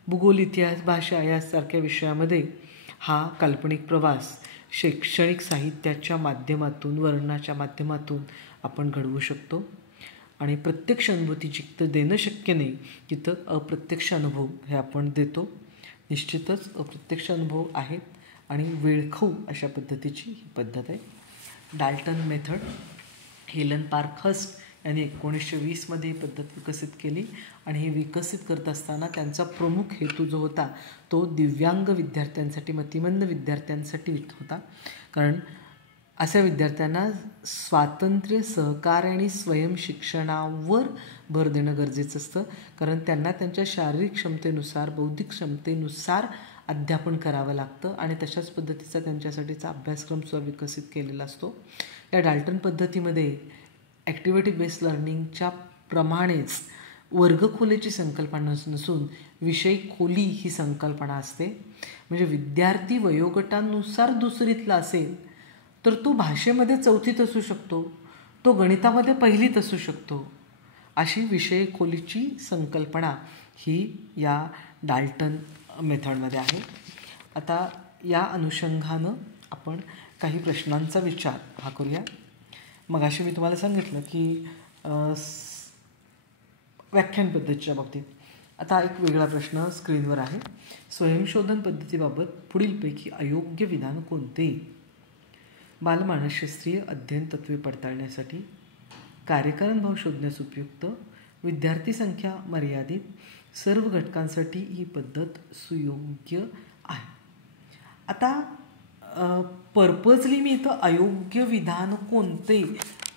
भूगोल, इतिहास, भाषा यासारख्या विषयामध्ये हा काल्पनिक प्रवास शैक्षणिक साहित्याच्या माध्यमातून, वर्णनाच्या माध्यमातून आपण घडवू शकतो. आणि प्रत्यक्ष अनुभूती जिथं देणं शक्य नाही तिथं अप्रत्यक्ष अनुभव हे आपण देतो. निश्चितच अप्रत्यक्ष अनुभव आहेत आणि वेळखाऊ अशा पद्धतीची ही पद्धत आहे. Dalton method. हेलन पार्कहर्स्ट यांनी 1920मध्ये ही पद्धत विकसित केली आणि ही विकसित करत असताना त्यांचा प्रमुख हेतू जो होता तो दिव्यांग विद्यार्थ्यांसाठी, मतिमंद विद्यार्थ्यांसाठी होता. कारण अशा विद्यार्थ्यांना स्वातंत्र्य, सहकार्य आणि स्वयंशिक्षणावर भर देणं गरजेचं असतं. कारण त्यांना त्यांच्या शारीरिक क्षमतेनुसार, बौद्धिक क्षमतेनुसार अध्यापन करावं लागतं आणि तशाच पद्धतीचा त्यांच्यासाठीचा अभ्यासक्रमसुद्धा विकसित केलेला असतो. या डाल्टन पद्धतीमध्ये ॲक्टिव्हिटी बेस्ड लर्निंगच्या प्रमाणेच वर्गखोलीची संकल्पना नसून विषय खोली ही संकल्पना असते. म्हणजे विद्यार्थी वयोगटानुसार दुसरीतला असेल तर तो भाषेमध्ये चौथीत असू शकतो, तो गणितामध्ये पहिलीत असू शकतो. अशी विषय खोलीची संकल्पना ही या डाल्टन मेथडमध्ये आहे. आता या अनुषंगानं आपण काही प्रश्नांचा विचार हा करूया. मगाशी मी तुम्हाला सांगितलं की व्याख्यान पद्धतीच्या बाबतीत आता एक वेगळा प्रश्न स्क्रीनवर आहे. स्वयंशोधन पद्धतीबाबत पुढीलपैकी अयोग्य विधान कोणते? बालमानसशास्त्रीय अध्ययन तत्त्वे पडताळण्यासाठी, कार्यकारण भाव शोधण्यास उपयुक्त, विद्यार्थी संख्या मर्यादित, सर्व घटकांसाठी ही पद्धत सुयोग्य आहे. आता पर्पजली मी इथं अयोग्य विधान कोणते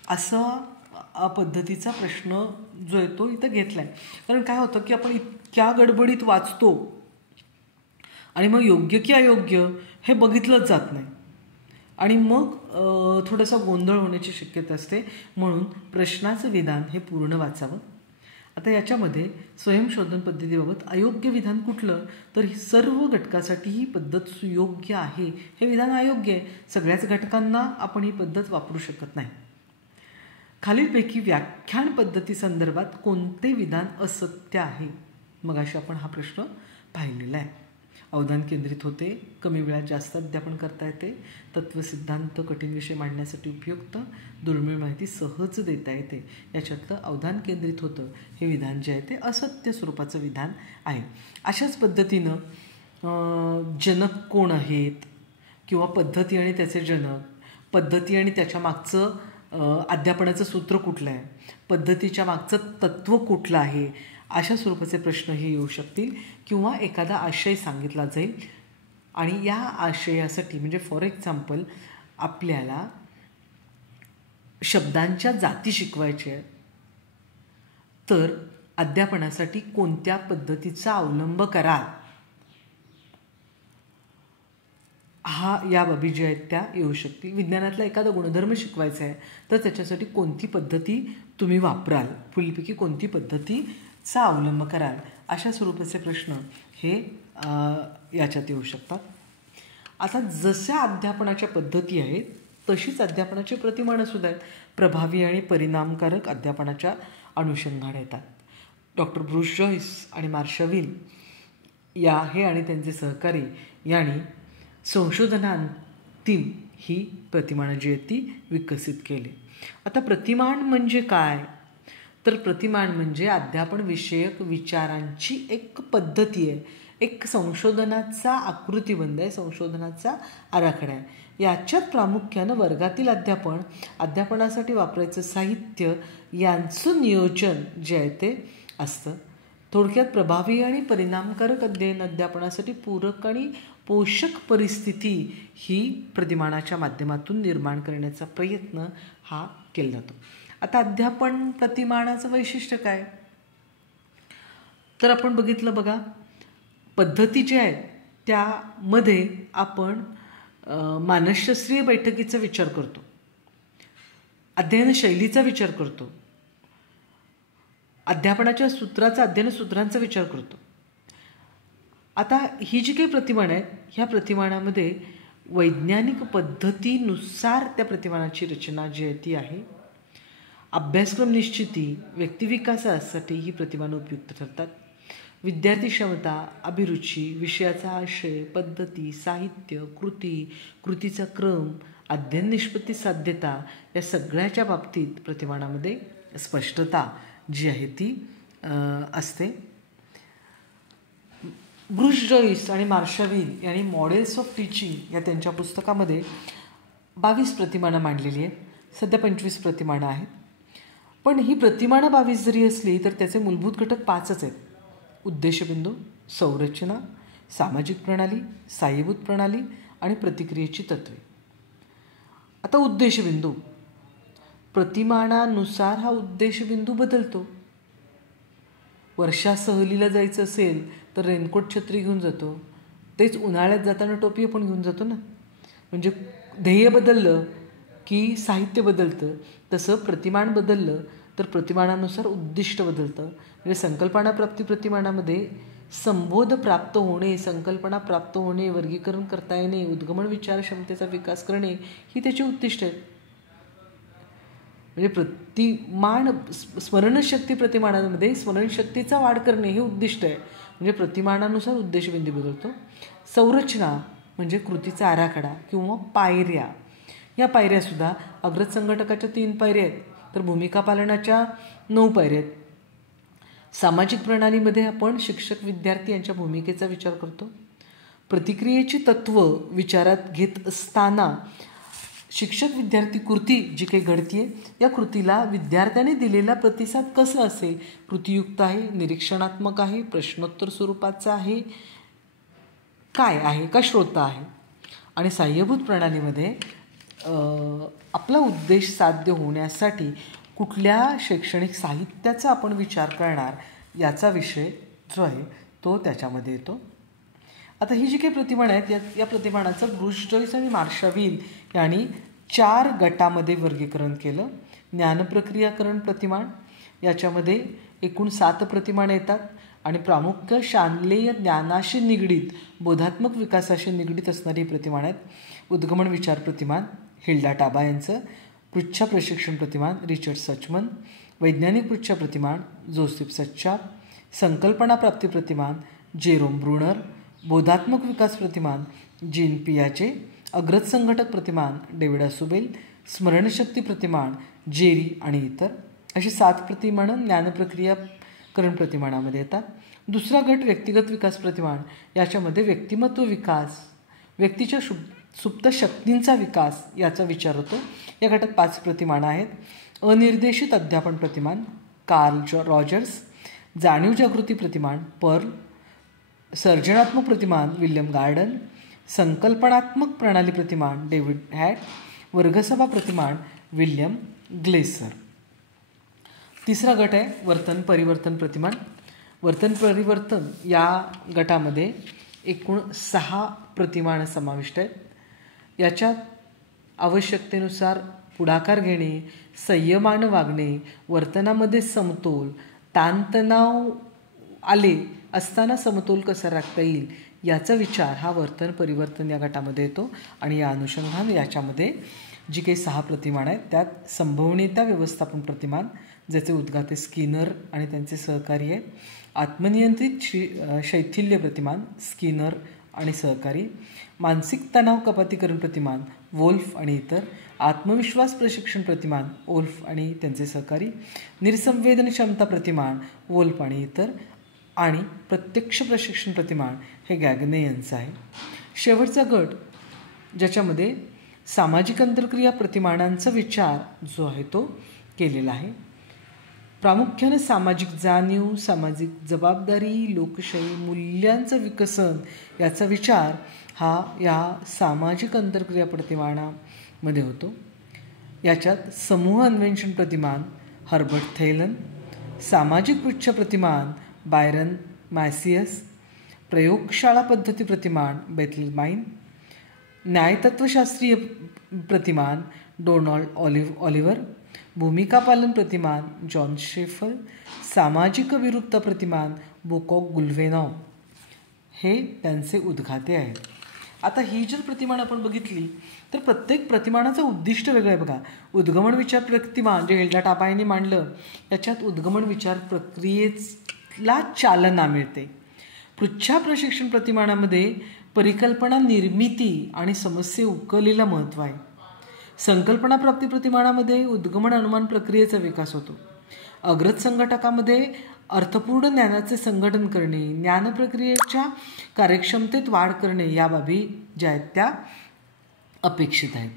असा पद्धतीचा प्रश्न जो आहे तो इथं घेतला आहे. कारण काय होतं की आपण इतक्या गडबडीत वाचतो आणि मग योग्य की अयोग्य हे बघितलंच जात नाही आणि मग थोडासा गोंधळ होण्याची शक्यता असते. म्हणून प्रश्नाचं विधान हे पूर्ण वाचावं. आता याच्यामध्ये स्वयंशोधन पद्धतीबाबत अयोग्य विधान कुठलं, तर सर्व घटकासाठी ही पद्धत सुयोग्य आहे, हे विधान अयोग्य आहे. सगळ्याच घटकांना आपण ही पद्धत वापरू शकत नाही. खालीलपैकी व्याख्यान पद्धतीसंदर्भात कोणते विधान असत्य आहे. मग अशी आपण हा प्रश्न पाहिलेला आहे. अवधान केंद्रित होते, कमी वेळात जास्त अध्यापन करता येते, तत्वसिद्धांत कठीण विषय मांडण्यासाठी उपयुक्त, दुर्मिळ माहिती सहज देता येते. याच्यातलं अवधान केंद्रित होतं हे विधान जे आहे ते असत्य स्वरूपाचं विधान आहे. अशाच पद्धतीनं जनक कोण आहेत किंवा पद्धती आणि त्याचे जनक, पद्धती आणि त्याच्या मागचं अध्यापनाचं सूत्र कुठलं आहे, पद्धतीच्या मागचं तत्त्व कुठलं आहे, अशा स्वरूपाचे प्रश्न हे येऊ शकतील. किंवा एखादा आशय सांगितला जाईल आणि या आशयासाठी म्हणजे फॉर एक्झाम्पल आपल्याला शब्दांच्या जाती शिकवायच्या आहेत, तर अध्यापनासाठी कोणत्या पद्धतीचा अवलंब कराल, या बाबी ज्या आहेत त्या येऊ शकतील. विज्ञानातला एखादा गुणधर्म शिकवायचा आहे तर त्याच्यासाठी कोणती पद्धती तुम्ही वापराल, पुढीलपैकी कोणती पद्धतीचा अवलंब कराल, अशा स्वरूपाचे प्रश्न हे याच्यात येऊ शकतात. आता जशा अध्यापनाच्या पद्धती आहेत तशीच अध्यापनाची प्रतिमानंसुद्धा आहेत. प्रभावी आणि परिणामकारक अध्यापनाच्या अनुषंगाने येतात. डॉक्टर ब्रूस जॉईस आणि मार्शाविल हे आणि त्यांचे सहकारी यांनी संशोधनांतील ही प्रतिमानं जी आहेत ती विकसित केली. आता प्रतिमान म्हणजे काय, तर प्रतिमान म्हणजे अध्यापन विषयक विचारांची एक पद्धती आहे, एक संशोधनाचा आकृतिबंध आहे, संशोधनाचा आराखडा आहे. याच्यात प्रामुख्यानं वर्गातील अध्यापनासाठी वापरायचं साहित्य यांचं नियोजन जे आहे ते असतं. थोडक्यात प्रभावी आणि परिणामकारक अध्यापनासाठी पूरक आणि पोषक परिस्थिती ही प्रतिमानाच्या माध्यमातून निर्माण करण्याचा प्रयत्न हा केला जातो. आता अध्यापन प्रतिमानाचं वैशिष्ट्य काय, तर आपण बघितलं बघा, पद्धती ज्या आहेत त्यामध्ये आपण मानसशास्त्रीय बैठकीचा विचार करतो, अध्ययन शैलीचा विचार करतो, अध्यापनाच्या अध्ययन सूत्रांचा विचार करतो. आता ही जी काही प्रतिमान आहेत ह्या प्रतिमानामध्ये वैज्ञानिक पद्धतीनुसार त्या प्रतिमानाची रचना जी आहे ती आहे. अभ्यासक्रम निश्चिती, व्यक्तिविकासासाठी ही प्रतिमानं उपयुक्त ठरतात. विद्यार्थी क्षमता, अभिरुची, विषयाचा आशय, पद्धती, साहित्य, कृतीचा क्रम, अध्ययन निष्पत्ती साध्यता या सगळ्याच्या बाबतीत प्रतिमानामध्ये स्पष्टता जी आहे ती असते. ब्रूस जॉईस आणि मार्शाविल यांनी मॉडेल्स ऑफ टीचिंग या त्यांच्या पुस्तकामध्ये 22 प्रतिमानं मांडलेली आहेत. सध्या 25 प्रतिमानं आहेत. पण ही प्रतिमानं 22 जरी असली तर त्याचे मूलभूत घटक 5च आहेत. उद्देशबिंदू, संरचना, सामाजिक प्रणाली, साह्यभूत प्रणाली आणि प्रतिक्रियेची तत्त्वे. आता उद्देशबिंदू, प्रतिमानानुसार हा उद्देशबिंदू बदलतो. वर्षा सहलीला जायचं असेल तर रेनकोट छत्री घेऊन जातो, तेच उन्हाळ्यात जाताना टोपी आपण घेऊन जातो ना. म्हणजे ध्येय बदललं की साहित्य बदलतं, तसं प्रतिमान बदललं तर प्रतिमानानुसार उद्दिष्ट बदलतं. म्हणजे संकल्पना प्राप्ती प्रतिमानामध्ये संबोध प्राप्त होणे, संकल्पना प्राप्त होणे, वर्गीकरण करता येणे, उद्गमन विचार क्षमतेचा विकास करणे ही त्याची उद्दिष्ट आहेत. म्हणजे स्मरणशक्ती प्रतिमानामध्ये स्मरणशक्तीचा वाढ करणे हे उद्दिष्ट आहे. म्हणजे प्रतिमानानुसार उद्देशबिंदू बदलतो. संरचना म्हणजे कृतीचा आराखडा किंवा पायऱ्या. या पायऱ्यासुद्धा अग्रज संघटकाच्या 3 पायऱ्या आहेत, तर भूमिका पालनाच्या 9 पायऱ्या आहेत. सामाजिक प्रणालीमध्ये आपण शिक्षक विद्यार्थी यांच्या भूमिकेचा विचार करतो. प्रतिक्रियेची तत्व विचारात घेत असताना शिक्षक विद्यार्थी कृती जी काही घडतीये या कृतीला विद्यार्थ्याने दिलेला प्रतिसाद कसा असेल, कृतीयुक्त आहे, निरीक्षणात्मक आहे, प्रश्नोत्तर स्वरूपाचा आहे, काय आहे, का श्रोता आहे, आणि सहाय्यभूत प्रणालीमध्ये आपला उद्देश साध्य होण्यासाठी कुठल्या शैक्षणिक साहित्याचा आपण विचार करणार याचा विषय जो आहे तो त्याच्यामध्ये येतो. आता ही जी काही प्रतिमानं आहेत या प्रतिमानाचं ब्रूस जॉईस आणि मार्शाव्हिल यांनी 4 गटामध्ये वर्गीकरण केलं. ज्ञानप्रक्रियाकरण प्रतिमान, याच्यामध्ये एकूण 7 प्रतिमानं येतात आणि प्रामुख्य शालेय ज्ञानाशी निगडीत, बोधात्मक विकासाशी निगडीत असणारी प्रतिमान आहेत. उद्गमन विचार प्रतिमान हिल्डा टाबा यांचं, पृच्छा प्रशिक्षण प्रतिमान रिचर्ड सचमन, वैज्ञानिक पृच्छा प्रतिमान जोसेफ सच्चाप, संकल्पना प्राप्ती प्रतिमान जेरोम ब्रुनर, बोधात्मक विकास प्रतिमान जीन पियाचे, अग्रज संघटक प्रतिमान डेव्हिड असुबेल, स्मरणशक्ती प्रतिमान जेरी आणि इतर, अशी 7 प्रतिमानं ज्ञानप्रक्रियाकरण प्रतिमानामध्ये येतात. दुसरा गट व्यक्तिगत विकास प्रतिमान, याच्यामध्ये व्यक्तिमत्व विकास, व्यक्तीच्या सुप्त शक्तींचा विकास याचा विचार होतो. या गटात 5 प्रतिमानं आहेत. अनिर्देशित अध्यापन प्रतिमान कार्ल रॉजर्स, जाणीव जागृती प्रतिमान पर्ल, सर्जनात्मक प्रतिमान विल्यम गार्डन, संकल्पनात्मक प्रणाली प्रतिमान डेव्हिड हॅट, वर्गसभा प्रतिमान विल्यम ग्लेसर. तिसरा गट आहे वर्तन परिवर्तन प्रतिमान. वर्तन परिवर्तन या गटामध्ये एकूण 6 प्रतिमानं समाविष्ट आहेत. याच्यात आवश्यकतेनुसार पुढाकार घेणे, संयमानं वागणे, वर्तनामध्ये समतोल, ताणतणाव आले असताना समतोल कसा राखता येईल याचा विचार हा वर्तन परिवर्तन या गटामध्ये येतो. आणि या अनुषंगाने याच्यामध्ये जी काही 6 प्रतिमान आहेत त्यात संभवनीयता व्यवस्थापन प्रतिमान, ज्याचे उद्गाते स्किनर आणि त्यांचे सहकारी आहेत. आत्मनियंत्रित शैथिल्य प्रतिमान स्किनर आणि सहकारी, मानसिक तणाव कपातीकरण प्रतिमान वोल्फ आणि इतर, आत्मविश्वास प्रशिक्षण प्रतिमान वोल्फ आणि त्यांचे सहकारी, निर्संवेदन क्षमता प्रतिमान वोल्फ आणि इतर, आणि प्रत्यक्ष प्रशिक्षण प्रतिमान हे गॅगने यांचं आहे. शेवटचा गट ज्याच्यामध्ये सामाजिक अंतर्क्रिया प्रतिमानांचा विचार जो आहे तो केलेला आहे. प्रामुख्याने सामाजिक जाणीव, सामाजिक जबाबदारी, लोकशाही मूल्यांचं विकसन याचा विचार हा या सामाजिक अंतर्क्रिया प्रतिमानामध्ये होतो. याच्यात समूह अन्वेषण प्रतिमान हर्बर्ट थेलन, सामाजिक पृच्छ प्रतिमान बायरन मॅसियस, प्रयोगशाळा पद्धती प्रतिमान बेथलमाइन, न्यायतत्वशास्त्रीय प्रतिमान डोनाल्ड ऑलिव्हर, भूमिका पालन प्रतिमान जॉन शेफर, सामाजिक विरूपता प्रतिमान बुकॉक गुल्वेनॉव हे त्यांचे उद्गाते आहेत. आता ही जर प्रतिमान आपण बघितली तर प्रत्येक प्रतिमानाचं उद्दिष्ट वेगळं आहे. बघा, उद्गमन विचार प्रतिमान जे हिल्डा टाबा यांनी मांडलं, याच्यात उद्गमन विचार प्रक्रियेला चालना मिळते. पृच्छा प्रशिक्षण प्रतिमानामध्ये परिकल्पना निर्मिती आणि समस्या उकलीला महत्त्व आहे. संकल्पना प्राप्ती प्रतिमानामध्ये उद्गमन अनुमान प्रक्रियेचा विकास होतो. अग्रज संघटकामध्ये अर्थपूर्ण ज्ञानाचे संघटन करणे, ज्ञान प्रक्रियेच्या कार्यक्षमतेत वाढ करणे या बाबी ज्या आहेत त्या अपेक्षित आहेत.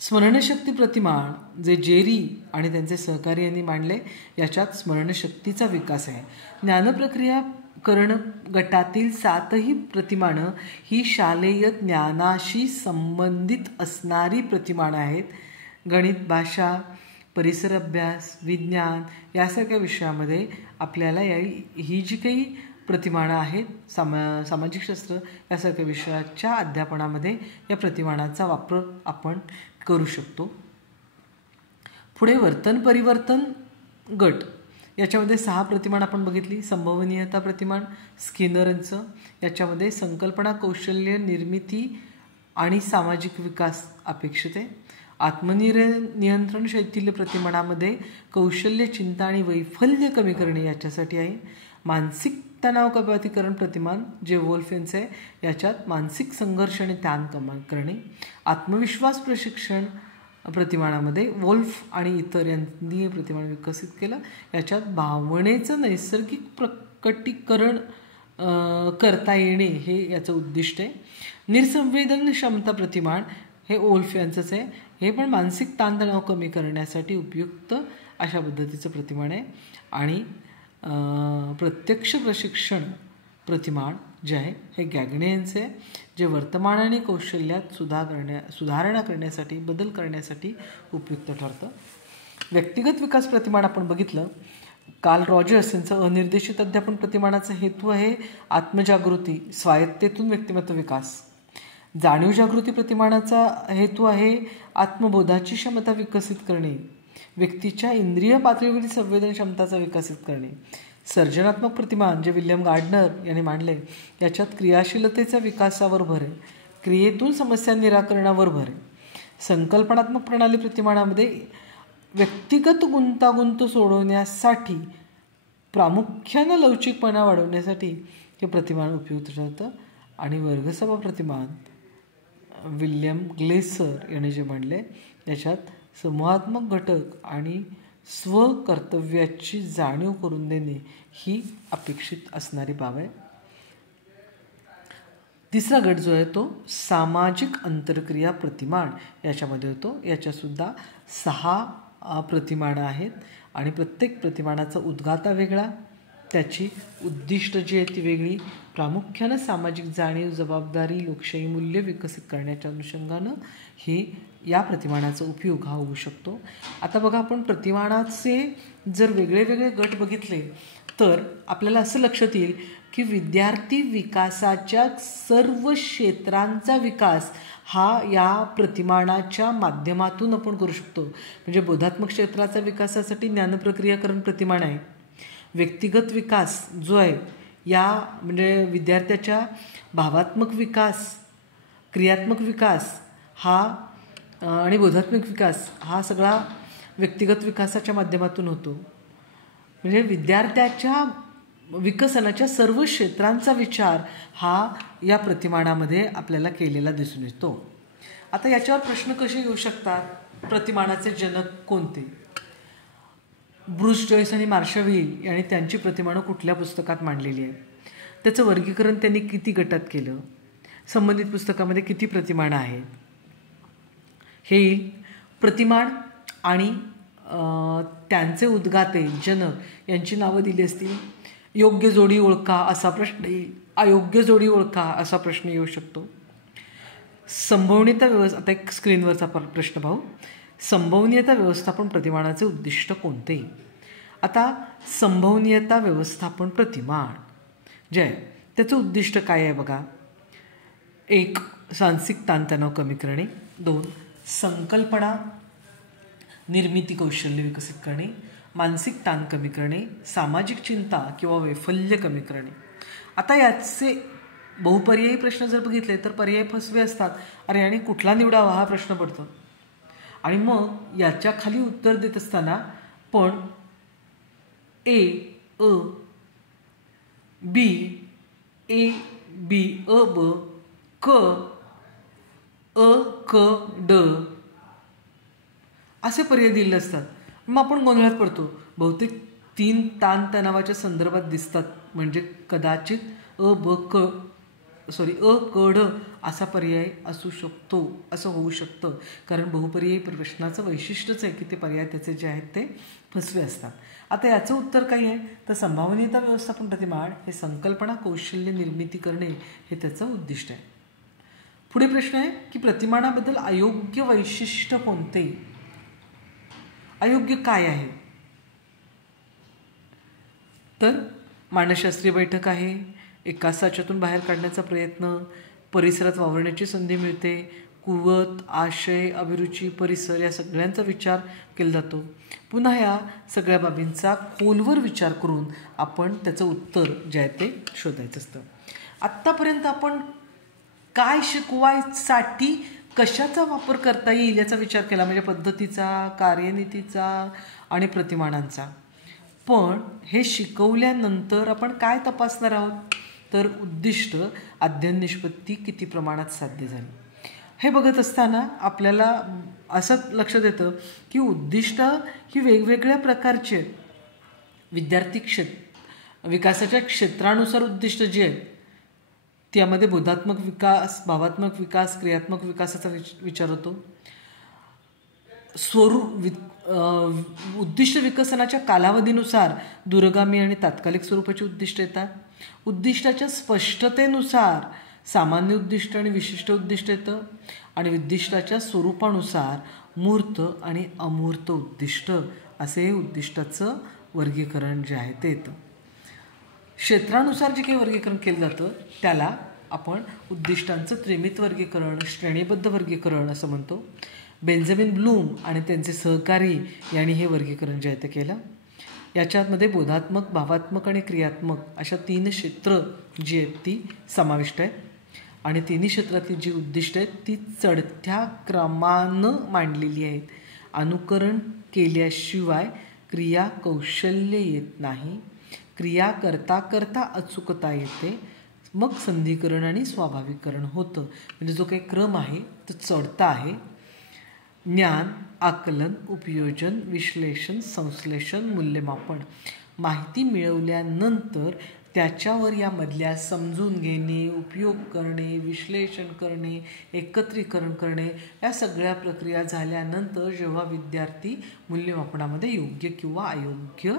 स्मरणशक्ती प्रतिमान जे जेरी आणि त्यांचे सहकारी यांनी मांडले, याच्यात स्मरणशक्तीचा विकास आहे. ज्ञानप्रक्रियाकरण गटातील 7ही प्रतिमानं ही शालेय ज्ञानाशी संबंधित असणारी प्रतिमानं आहेत. गणित, भाषा, परिसर अभ्यास, विज्ञान यासारख्या विषयामध्ये आपल्याला ही जी काही प्रतिमानं आहेत, सामाजिक शास्त्र यासारख्या विषयाच्या अध्यापनामध्ये या प्रतिमानाचा वापर आपण करू शकतो. पुढे वर्तन परिवर्तन गट, याच्यामध्ये 6 प्रतिमान आपण बघितली. संभवनीयता प्रतिमान स्किनरचं, याच्यामध्ये संकल्पना कौशल्य निर्मिती आणि सामाजिक विकास अपेक्षित आहे. आत्मनियंत्रण शैथिल्य प्रतिमानामध्ये कौशल्य, चिंता आणि वैफल्य कमी करणे याच्यासाठी आहे. मानसिक तणाव कपातीकरण प्रतिमान जे वोल्फ यांचं आहे, याच्यात मानसिक संघर्ष आणि ताण कमी करणे. आत्मविश्वास प्रशिक्षण प्रतिमानामध्ये वोल्फ आणि इतर यांनी प्रतिमान विकसित केलं, याच्यात भावनेचं नैसर्गिक प्रकटीकरण करता येणे हे याचं उद्दिष्ट आहे. निर्संवेदन क्षमता प्रतिमान हे वोल्फ यांचंच आहे. हे पण मानसिक ताणतणाव कमी करण्यासाठी उपयुक्त अशा पद्धतीचं प्रतिमान आहे. आणि प्रत्यक्ष प्रशिक्षण प्रतिमान जे आहे हे गॅग्नेयनचे जे वर्तमान आणि कौशल्यात सुधारणा करण्यासाठी बदल करण्यासाठी उपयुक्त ठरतं. व्यक्तिगत विकास प्रतिमान आपण बघितलं. कार्ल रॉजर्स यांचं अनिर्देशित अध्यापन प्रतिमानाचा हेतू आहे आत्मजागृती, स्वायत्तेतून व्यक्तिमत्व विकास. जाणीव जागृती प्रतिमानाचा हेतू आहे आत्मबोधाची क्षमता विकसित करणे, व्यक्तीच्या इंद्रिय पातळीवरील संवेदन क्षमताचा विकसित करणे. सर्जनात्मक प्रतिमान जे विल्यम गार्डनर यांनी मांडले याच्यात क्रियाशीलतेच्या विकासावर भर आहे, क्रियेतून समस्या निराकरणावर भर आहे. संकल्पनात्मक प्रणाली प्रतिमानामध्ये व्यक्तिगत गुंतागुंत सोडवण्यासाठी प्रामुख्यानं लवचिकपणा वाढवण्यासाठी हे प्रतिमान उपयुक्त ठरतं. आणि वर्गसभा प्रतिमान विल्यम ग्लेसर यांनी जे मांडले याच्यात समूहात्मक घटक आणि स्वकर्तव्याची जाणीव करून देणे ही अपेक्षित असणारी बाब आहे. तिसरा गट जो आहे तो सामाजिक अंतरक्रिया प्रतिमान याच्यामध्ये होतो. याच्यासुद्धा 6 प्रतिमानं आहेत आणि प्रत्येक प्रतिमानाचा उद्गाता वेगळा, त्याची उद्दिष्ट जी आहे ती वेगळी. प्रामुख्यानं सामाजिक जाणीव, जबाबदारी, लोकशाही मूल्य विकसित करण्याच्या अनुषंगानं हे या प्रतिमानाचा उपयोग हा होऊ शकतो. आता बघा, आपण प्रतिमानाचे जर वेगळे वेगळे गट बघितले तर आपल्याला असं लक्षात येईल की विद्यार्थी विकासाच्या सर्व क्षेत्रांचा विकास हा या प्रतिमानाच्या माध्यमातून आपण करू शकतो. म्हणजे बोधात्मक क्षेत्राचा विकासासाठी ज्ञानप्रक्रियाकरण प्रतिमान आहे. व्यक्तिगत विकास जो आहे या म्हणजे विद्यार्थ्याच्या भावात्मक विकास, क्रियात्मक विकास हा आणि बोधात्मक विकास हा सगळा व्यक्तिगत विकासाच्या माध्यमातून होतो. म्हणजे विद्यार्थ्याच्या विकसनाच्या सर्व क्षेत्रांचा विचार हा या प्रतिमानामध्ये आपल्याला केलेला दिसून येतो. आता याच्यावर प्रश्न कसे येऊ शकतात? प्रतिमानाचे जनक कोणते? ब्रूस जॉयस आणि मार्शा व्हील यांनी त्यांची प्रतिमानं कुठल्या पुस्तकात मांडलेली आहे, त्याचं वर्गीकरण त्यांनी किती गटात केलं, संबंधित पुस्तकामध्ये किती प्रतिमानं आहेत हे येईल. प्रतिमान आणि त्यांचे उद्गाते जनक यांची नावं दिली असतील. योग्य जोडी ओळखा असा प्रश्न येईल, अयोग्य जोडी ओळखा असा प्रश्न येऊ शकतो. संभवनीयता आता एक स्क्रीनवरचा प्रश्न पाहू. संभवनीयता व्यवस्थापन प्रतिमानाचे उद्दिष्ट कोणते? आता संभवनीयता व्यवस्थापन प्रतिमान जे आहे त्याचं उद्दिष्ट काय आहे बघा. 1. मानसिक ताणतणाव कमी करणे. 2. संकल्पना निर्मिती कौशल्य विकसित करणे, मानसिक ताण कमी करणे, सामाजिक चिंता किंवा वैफल्य कमी करणे. आता याचे बहुपर्यायी प्रश्न जर बघितले तर पर्याय फसवे असतात. अरे आणि कुठला निवडावा हा प्रश्न पडतो. आणि मग याच्या खाली उत्तर देत असताना पण ए अ बी ए बी अ ब क अ क ड असे पर्याय दिले असतात. मग आपण गोंधळात पडतो. बहुतेक 3 ताणतणावाच्या संदर्भात दिसतात. म्हणजे कदाचित अ क ड असा पर्याय असू शकतो, असं होऊ शकतं. कारण बहुपर्यायी प्रश्नाचं वैशिष्ट्यच आहे की ते पर्याय त्याचे जे आहेत ते फसवे असतात. आता याचं उत्तर काय आहे तर संभावनीयता व्यवस्थापन प्रतिमान हे संकल्पना कौशल्य निर्मिती करणे हे त्याचं उद्दिष्ट आहे. पुढे प्रश्न आहे की प्रतिमानाबद्दल अयोग्य वैशिष्ट्य कोणते? अयोग्य काय आहे? तर मानसशास्त्रीय बैठक आहे, एका साच्यातून बाहेर काढण्याचा प्रयत्न, परिसरात वावरण्याची संधी मिळते, कुवत, आशय, अभिरुची, परिसर या सगळ्यांचा विचार केला जातो. पुन्हा या सगळ्या बाबींचा खोलवर विचार करून आपण त्याचं उत्तर जे आहे ते शोधायचं असतं. आत्तापर्यंत आपण काय शिकवायसाठी कशाचा वापर करता येईल याचा विचार केला, म्हणजे पद्धतीचा, कार्यनीतीचा आणि प्रतिमानांचा. पण हे शिकवल्यानंतर आपण काय तपासणार आहोत तर उद्दिष्ट, अध्ययन निष्पत्ती किती प्रमाणात साध्य झाली हे बघत असताना आपल्याला असं लक्षात येतं की उद्दिष्ट ही वेगवेगळ्या प्रकारचे विद्यार्थी विकासाच्या क्षेत्रानुसार उद्दिष्ट जी आहेत त्यामध्ये बोधात्मक विकास, भावात्मक विकास, क्रियात्मक विकासाचा विचार होतो. उद्दिष्ट विकसनाच्या कालावधीनुसार दूरगामी आणि तात्कालिक स्वरूपाची उद्दिष्ट येतात. उद्दिष्टाच्या स्पष्टतेनुसार सामान्य उद्दिष्ट आणि विशिष्ट उद्दिष्ट येतं आणि उद्दिष्टाच्या स्वरूपानुसार मूर्त आणि अमूर्त उद्दिष्ट असे हे उद्दिष्टाचं वर्गीकरण जे आहे ते येतं. क्षेत्रानुसार जे काही वर्गीकरण केलं जातं त्याला आपण उद्दिष्टांचं त्रिमित वर्गीकरण, श्रेणीबद्ध वर्गीकरण असं म्हणतो. बेंजामिन ब्लूम आणि त्यांचे सहकारी यांनी हे वर्गीकरण जे आहे ते केलं. याच्यामध्ये बोधात्मक, भावात्मक आणि क्रियात्मक अशा 3 क्षेत्र जी आहेत ती समाविष्ट आहेत आणि तिन्ही क्षेत्रातील जी उद्दिष्ट आहेत ती चढत्या क्रमानं मांडलेली आहेत. अनुकरण केल्याशिवाय क्रिया कौशल्य येत नाही. क्रिया करता करता अचूकता येते, मग संधिकरण आणि स्वाभाविकरण होतं. म्हणजे जो काही क्रम आहे तो चढता आहे. ज्ञान, आकलन, उपयोजन, विश्लेषण, संश्लेषण, मूल्यमापन. माहिती मिळवल्यानंतर त्याच्यावर यामधल्या समजून घेणे, उपयोग करणे, विश्लेषण करणे, एकत्रीकरण करणे या सगळ्या प्रक्रिया झाल्यानंतर जेव्हा विद्यार्थी मूल्यमापनामध्ये योग्य किंवा अयोग्य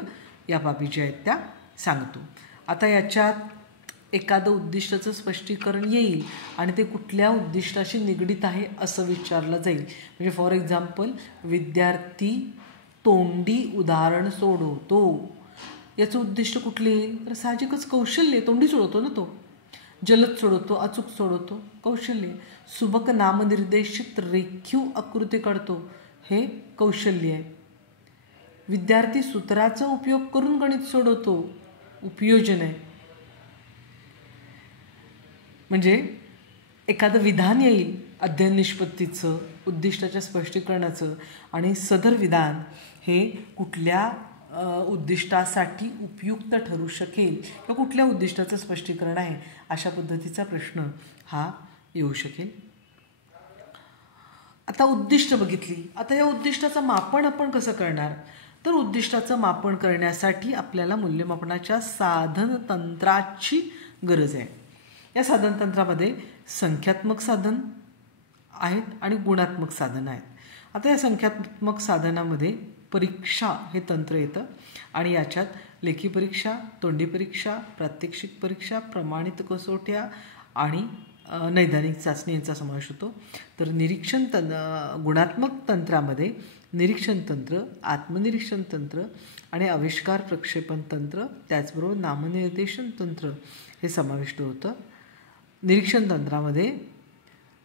या बाबी ज्या आहेत त्या सांगतो. आता याच्यात एखादं उद्दिष्टाचं स्पष्टीकरण येईल आणि ते कुठल्या उद्दिष्टाशी निगडीत आहे असं विचारलं जाईल. म्हणजे फॉर एक्झाम्पल विद्यार्थी तोंडी उदाहरण सोडवतो, याचं उद्दिष्ट कुठले येईल तर साहजिकच कौशल्य. तोंडी सोडवतो ना तो, जलद सोडवतो, अचूक सोडवतो, कौशल्य. सुबक नामनिर्देशित रेखीव आकृती काढतो, हे कौशल्य आहे. विद्यार्थी सूत्राचा उपयोग करून गणित सोडवतो, उपयोजन आहे. म्हणजे एखादं विधान येईल अध्ययन निष्पत्तीचं, उद्दिष्टाच्या स्पष्टीकरणाचं आणि सदर विधान हे कुठल्या उद्दिष्टासाठी उपयुक्त ठरू शकेल किंवा कुठल्या उद्दिष्टाचं स्पष्टीकरण आहे अशा पद्धतीचा प्रश्न हा येऊ शकेल. आता उद्दिष्ट बघितली. आता या उद्दिष्टाचं मापन आपण कसं करणार तर उद्दिष्टाचं मापन करण्यासाठी आपल्याला मूल्यमापनाच्या साधनतंत्राची गरज आहे. या साधनतंत्रामध्ये संख्यात्मक साधन आहेत आणि गुणात्मक साधन आहेत. आता या संख्यात्मक साधनामध्ये परीक्षा हे तंत्र येतं आणि याच्यात लेखी परीक्षा, तोंडी परीक्षा, प्रात्यक्षिक परीक्षा, प्रमाणित कसोट्या आणि नैदानिक चाचणी यांचा समावेश होतो. तर गुणात्मक तंत्रामध्ये निरीक्षण तंत्र, आत्मनिरीक्षण तंत्र आणि आविष्कार प्रक्षेपण तंत्र, त्याचबरोबर नामनिर्देशन तंत्र हे समाविष्ट होतं. निरीक्षण तंत्रामध्ये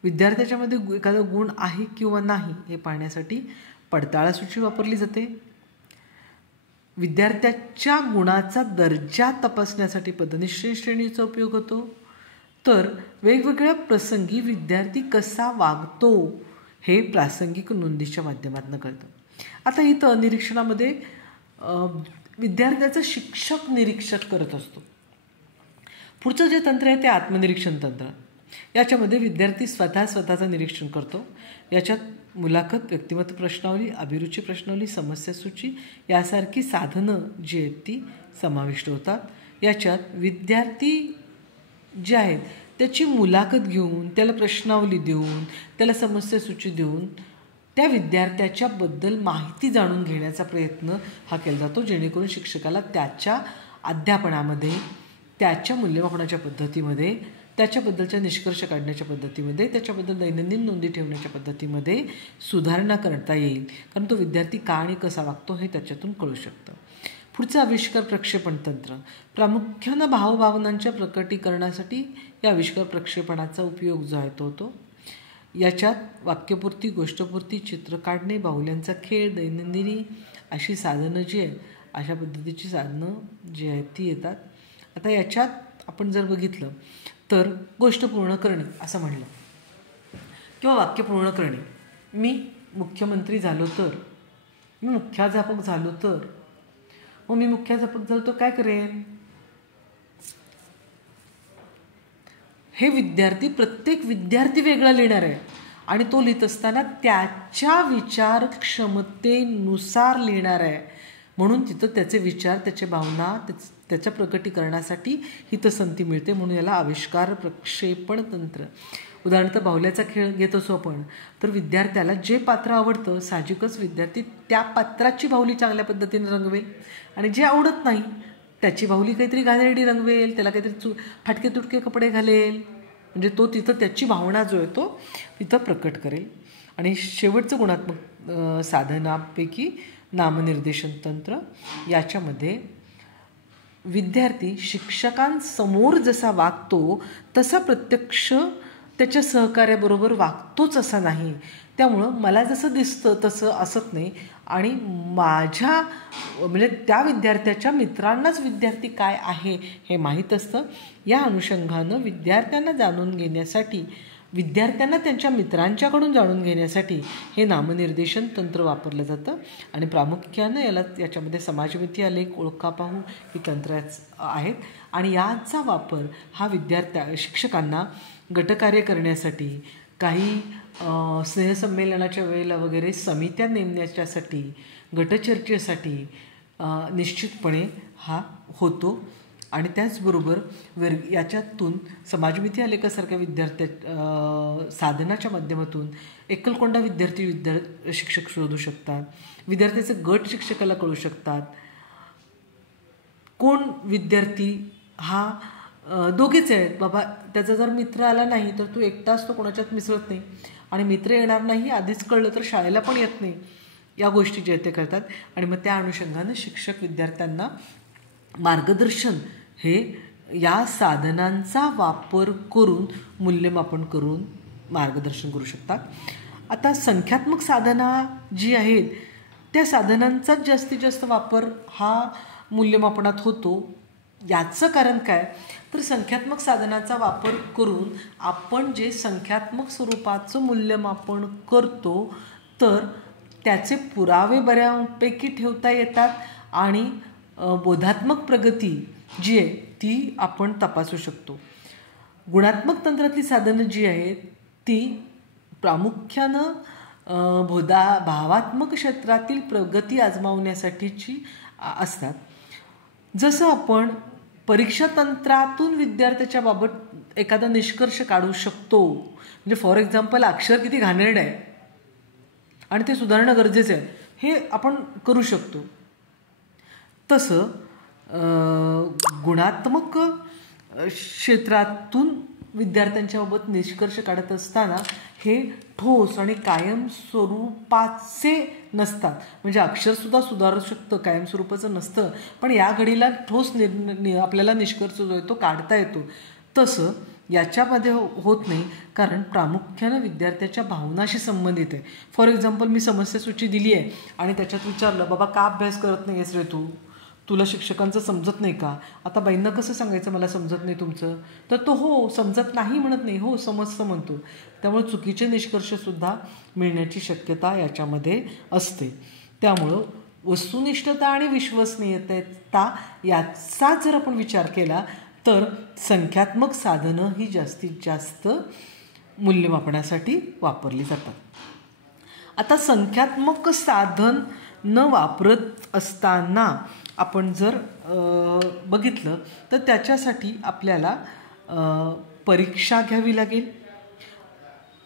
विद्यार्थ्याच्यामध्ये एखादा गुण आहे किंवा नाही हे पाहण्यासाठी पडताळासूची वापरली जाते. विद्यार्थ्याच्या गुणाचा दर्जा तपासण्यासाठी पदनिश्चय श्रेणीचा उपयोग होतो. तर वेगवेगळ्या प्रसंगी विद्यार्थी कसा वागतो हे प्रासंगिक नोंदीच्या माध्यमातून कळतं. आता इथं निरीक्षणामध्ये विद्यार्थ्याचा शिक्षक निरीक्षक करत असतो. पुढचं जे तंत्र आहे ते आत्मनिरीक्षण तंत्र. याच्यामध्ये विद्यार्थी स्वतःचं निरीक्षण करतो. याच्यात मुलाखत, व्यक्तिमत्व प्रश्नावली, अभिरुची प्रश्नावली, समस्यासूची यासारखी साधनं जी आहेत ती समाविष्ट होतात. याच्यात विद्यार्थी जे आहेत त्याची मुलाखत घेऊन, त्याला प्रश्नावली देऊन, त्याला समस्यासूची देऊन त्या विद्यार्थ्याच्याबद्दल माहिती जाणून घेण्याचा प्रयत्न हा केला जातो, जेणेकरून शिक्षकाला त्याच्या अध्यापनामध्ये, त्याच्या मूल्यमापनाच्या पद्धतीमध्ये, त्याच्याबद्दलच्या निष्कर्ष काढण्याच्या पद्धतीमध्ये, त्याच्याबद्दल दैनंदिन नोंदी ठेवण्याच्या पद्धतीमध्ये सुधारणा करता येईल. कारण तो विद्यार्थी का आणि कसा वागतो हे त्याच्यातून कळू शकतं. पुढचं आविष्कार प्रक्षेपण तंत्र. प्रामुख्यानं भावभावनांच्या प्रकटीकरणासाठी या आविष्कार प्रक्षेपणाचा उपयोग जो आहे तो होतो. याच्यात वाक्यपूर्ती, गोष्टपूर्ती, चित्र काढणे, बाहुल्यांचा खेळ, दैनंदिनी अशी साधनं जी आहेत अशा पद्धतीची साधनं जी आहेत ती येतात. आता याच्यात आपण जर बघितलं तर गोष्ट पूर्ण करणे असं म्हणलं किंवा वाक्य पूर्ण करणे. मी मुख्यमंत्री झालो तर, मी मुख्याध्यापक झालो तर, मग मी मुख्याध्यापक झालो तर काय करेन हे विद्यार्थी, प्रत्येक विद्यार्थी वेगळा लिहिणार आहे आणि तो लिहित असताना त्याच्या विचार क्षमतेनुसार लिहिणार आहे. म्हणून तिथं त्याचे विचार, त्याच्या भावना, त्याच्या प्रकटीकरणासाठी हितसंधी मिळते. म्हणून याला आविष्कार प्रक्षेपण तंत्र. उदाहरणार्थ बाहुल्याचा खेळ घेत असो आपण तर विद्यार्थ्याला जे पात्र आवडतं साहजिकच विद्यार्थी त्या पात्राची बाहुली चांगल्या पद्धतीने रंगवेल आणि जे आवडत नाही त्याची बाहुली काहीतरी घाणेरडी रंगवेल, त्याला काहीतरी फाटके तुटके कपडे घालेल, म्हणजे तो तिथं त्याची भावना जो आहे तो तिथं प्रकट करेल. आणि शेवटचं गुणात्मक साधनापैकी नामनिर्देशन तंत्र. याच्यामध्ये विद्यार्थी शिक्षकांसमोर जसा वागतो तसा प्रत्यक्ष त्याच्या सहकार्याबरोबर वागतोच असा नाही. त्यामुळं मला जसं दिसतं तसं असत नाही आणि माझ्या म्हणजे त्या विद्यार्थ्याच्या मित्रांनाच विद्यार्थी काय आहे हे माहीत असतं. या अनुषंगानं विद्यार्थ्यांना जाणून घेण्यासाठी, विद्यार्थ्यांना त्यांच्या मित्रांच्याकडून जाणून घेण्यासाठी हे नामनिर्देशन तंत्र वापरलं जातं. आणि प्रामुख्यानं याच्यामध्ये समाजमिती, आलेख, ओळखा पाहू ही तंत्र आहेत. आणि याचा वापर हा शिक्षकांना गटकार्य करण्यासाठी, काही स्नेहसंमेलनाच्या वेळेला वगैरे समित्या नेमण्याच्यासाठी, गटचर्चेसाठी निश्चितपणे हा होतो. आणि त्याचबरोबर याच्यातून समाजमिती आलेखासारख्या साधनाच्या माध्यमातून एकलकोंडा विद्यार्थी शिक्षक शोधू शकतात, विद्यार्थ्याचे गट शिक्षकाला कळू शकतात. कोण विद्यार्थी हा दोघेच आहेत बाबा, त्याचा जर मित्र आला नाही तर तो एकटा असतो, कोणाच्यात मिसळत नाही, आणि मित्र येणार नाही आधीच कळलं तर शाळेला पण येत नाही. या गोष्टी जे ते करतात. आणि मग त्या अनुषंगानं शिक्षक विद्यार्थ्यांना मार्गदर्शन हे या साधनांचा वापर करून मूल्यमापन करून मार्गदर्शन करू शकतात. आता संख्यात्मक साधना जी आहेत त्या साधनांचाच जास्तीत जास्त वापर हा मूल्यमापनात होतो. याचं कारण काय तर संख्यात्मक साधनाचा वापर करून आपण जे संख्यात्मक स्वरूपाचं मूल्यमापन करतो तर त्याचे पुरावे बऱ्यापैकी ठेवता येतात आणि बोधात्मक प्रगती जी आहे ती आपण तपासू शकतो. गुणात्मक तंत्रातली साधनं जी आहेत ती प्रामुख्यानं भावात्मक क्षेत्रातील प्रगती आजमावण्यासाठीची असतात. जसं आपण परीक्षा तंत्रातून विद्यार्थ्याच्या बाबत एखादा निष्कर्ष काढू शकतो, म्हणजे फॉर एक्झाम्पल अक्षर किती घाणेरडं आहे आणि ते सुधारणं गरजेचं आहे हे आपण करू शकतो. तसं गुणात्मक क्षेत्रातून विद्यार्थ्यांच्या बाबत निष्कर्ष काढत असताना हे ठोस आणि कायम स्वरूपाचे नसतात. म्हणजे अक्षरसुद्धा सुधारू शकतं, कायम स्वरूपाचं नसतं, पण या घडीला ठोस आपल्याला निष्कर्ष जो आहे तो काढता येतो. तसं याच्यामध्ये होत नाही, कारण प्रामुख्यानं विद्यार्थ्याच्या भावनाशी संबंधित आहे. फॉर एक्झाम्पल मी समस्यासूची दिली आहे आणि त्याच्यात विचारलं बाबा का अभ्यास करत नाही आहेस रे तू, तुला शिक्षकांचं समजत नाही का. आता बाईंना कसं सांगायचं मला समजत नाही तुमचं, तर तो हो समजत नाही म्हणत नाही, हो समजतं म्हणतो. त्यामुळे चुकीचे निष्कर्षसुद्धा मिळण्याची शक्यता याच्यामध्ये असते. त्यामुळं वस्तुनिष्ठता आणि विश्वसनीयता याचा जर आपण विचार केला तर संख्यात्मक साधनं ही जास्तीत जास्त मूल्यमापनासाठी वापरली जातात. आता संख्यात्मक साधन न वापरत असताना आपण जर बघितलं तर त्याच्यासाठी आपल्याला परीक्षा घ्यावी लागेल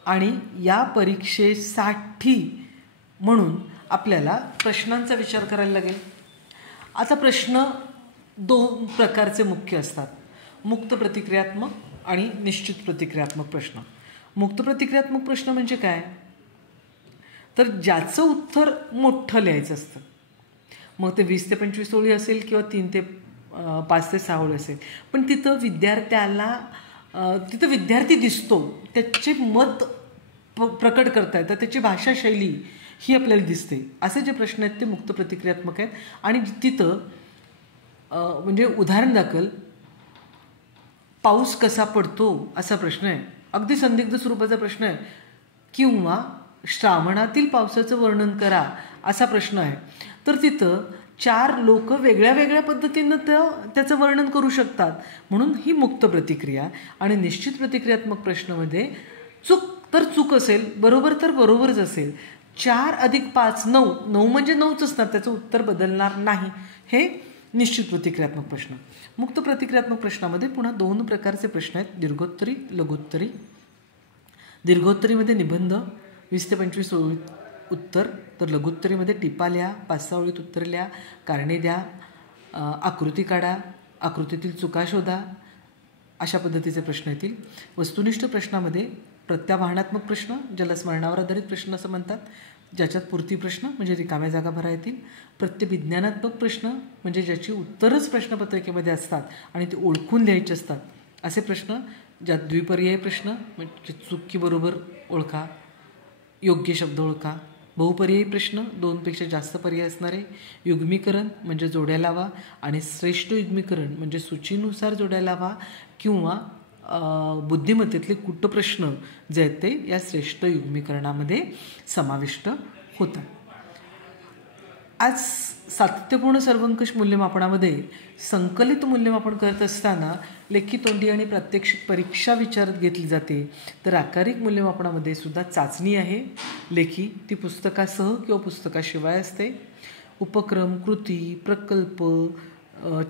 आणि या परीक्षेसाठी म्हणून आपल्याला प्रश्नांचा विचार करायला लागेल. आता प्रश्न 2 प्रकारचे मुख्य असतात, मुक्त प्रतिक्रियात्मक आणि निश्चित प्रतिक्रियात्मक प्रश्न. मुक्त प्रतिक्रियात्मक प्रश्न म्हणजे काय तर ज्याचं उत्तर मोठं लिहायचं असतं. मग ते 20 ते 25 ओळी असेल किंवा 3 ते 5 ते 6 ओळी असेल, पण तिथं विद्यार्थी दिसतो, त्याचे मत प्रकट करता येतं, त्याची भाषा शैली ही आपल्याला दिसते. असे जे प्रश्न आहेत ते मुक्त प्रतिक्रियात्मक आहेत. आणि तिथं म्हणजे उदाहरण दाखल पाऊस कसा पडतो असा प्रश्न आहे, अगदी संदिग्ध स्वरूपाचा प्रश्न आहे, किंवा श्रावणातील पावसाचं वर्णन करा असा प्रश्न आहे. तर तिथं 4 लोक वेगळ्या वेगळ्या पद्धतीनं त्याचं वर्णन करू शकतात, म्हणून ही मुक्त प्रतिक्रिया. आणि निश्चित प्रतिक्रियात्मक प्रश्नामध्ये चूक तर चूक असेल, बरोबर तर बरोबरच असेल. 4 + 5 9 म्हणजे 9च असणार, त्याचं उत्तर बदलणार नाही. हे निश्चित प्रतिक्रियात्मक प्रश्न. मुक्त प्रतिक्रियात्मक प्रश्नामध्ये पुन्हा 2 प्रकारचे प्रश्न आहेत, दीर्घोत्तरी, लघुत्तरी. दीर्घोत्तरीमध्ये निबंध 20 ते 25 ओळीत उत्तर, तर लघुत्तरीमध्ये टिपा लिहा, 5-6 ओळीत उत्तर लिहा, कारणे द्या, आकृती काढा, आकृतीतील चुका शोधा, अशा पद्धतीचे प्रश्न येतील. वस्तुनिष्ठ प्रश्नामध्ये प्रत्यावाहनात्मक प्रश्न, ज्याला स्मरणावर आधारित प्रश्न असं म्हणतात, ज्याच्यात पूर्ती प्रश्न म्हणजे रिकाम्या जागा भरा येतील. प्रत्यविज्ञानात्मक प्रश्न म्हणजे ज्याची उत्तरच प्रश्नपत्रिकेमध्ये असतात आणि ते ओळखून लिहायचे असतात असे प्रश्न, ज्यात द्विपर्यायी प्रश्न म्हणजे चूक की बरोबर ओळखा, योग्य शब्द ओळखा. बहुपर्यायी प्रश्न, 2पेक्षा जास्त पर्याय असणारे. युग्मीकरण म्हणजे जोड्या लावा, आणि श्रेष्ठ युग्मीकरण म्हणजे सूचीनुसार जोड्या लावा किंवा बुद्धिमत्तेतले कुटप्रश्न जे आहेत ते या श्रेष्ठ युग्मीकरणामध्ये समाविष्ट होतात. आज सातत्यपूर्ण सर्वंकष मूल्यमापनामध्ये संकलित मूल्यमापन करत असताना लेखी, तोंडी आणि प्रात्यक्षिक परीक्षा विचारात घेतली जाते. तर आकारिक मूल्यमापनामध्ये सुद्धा चाचणी आहे. लेखी ती पुस्तकासह किंवा पुस्तकाशिवाय असते. उपक्रम, कृती, प्रकल्प,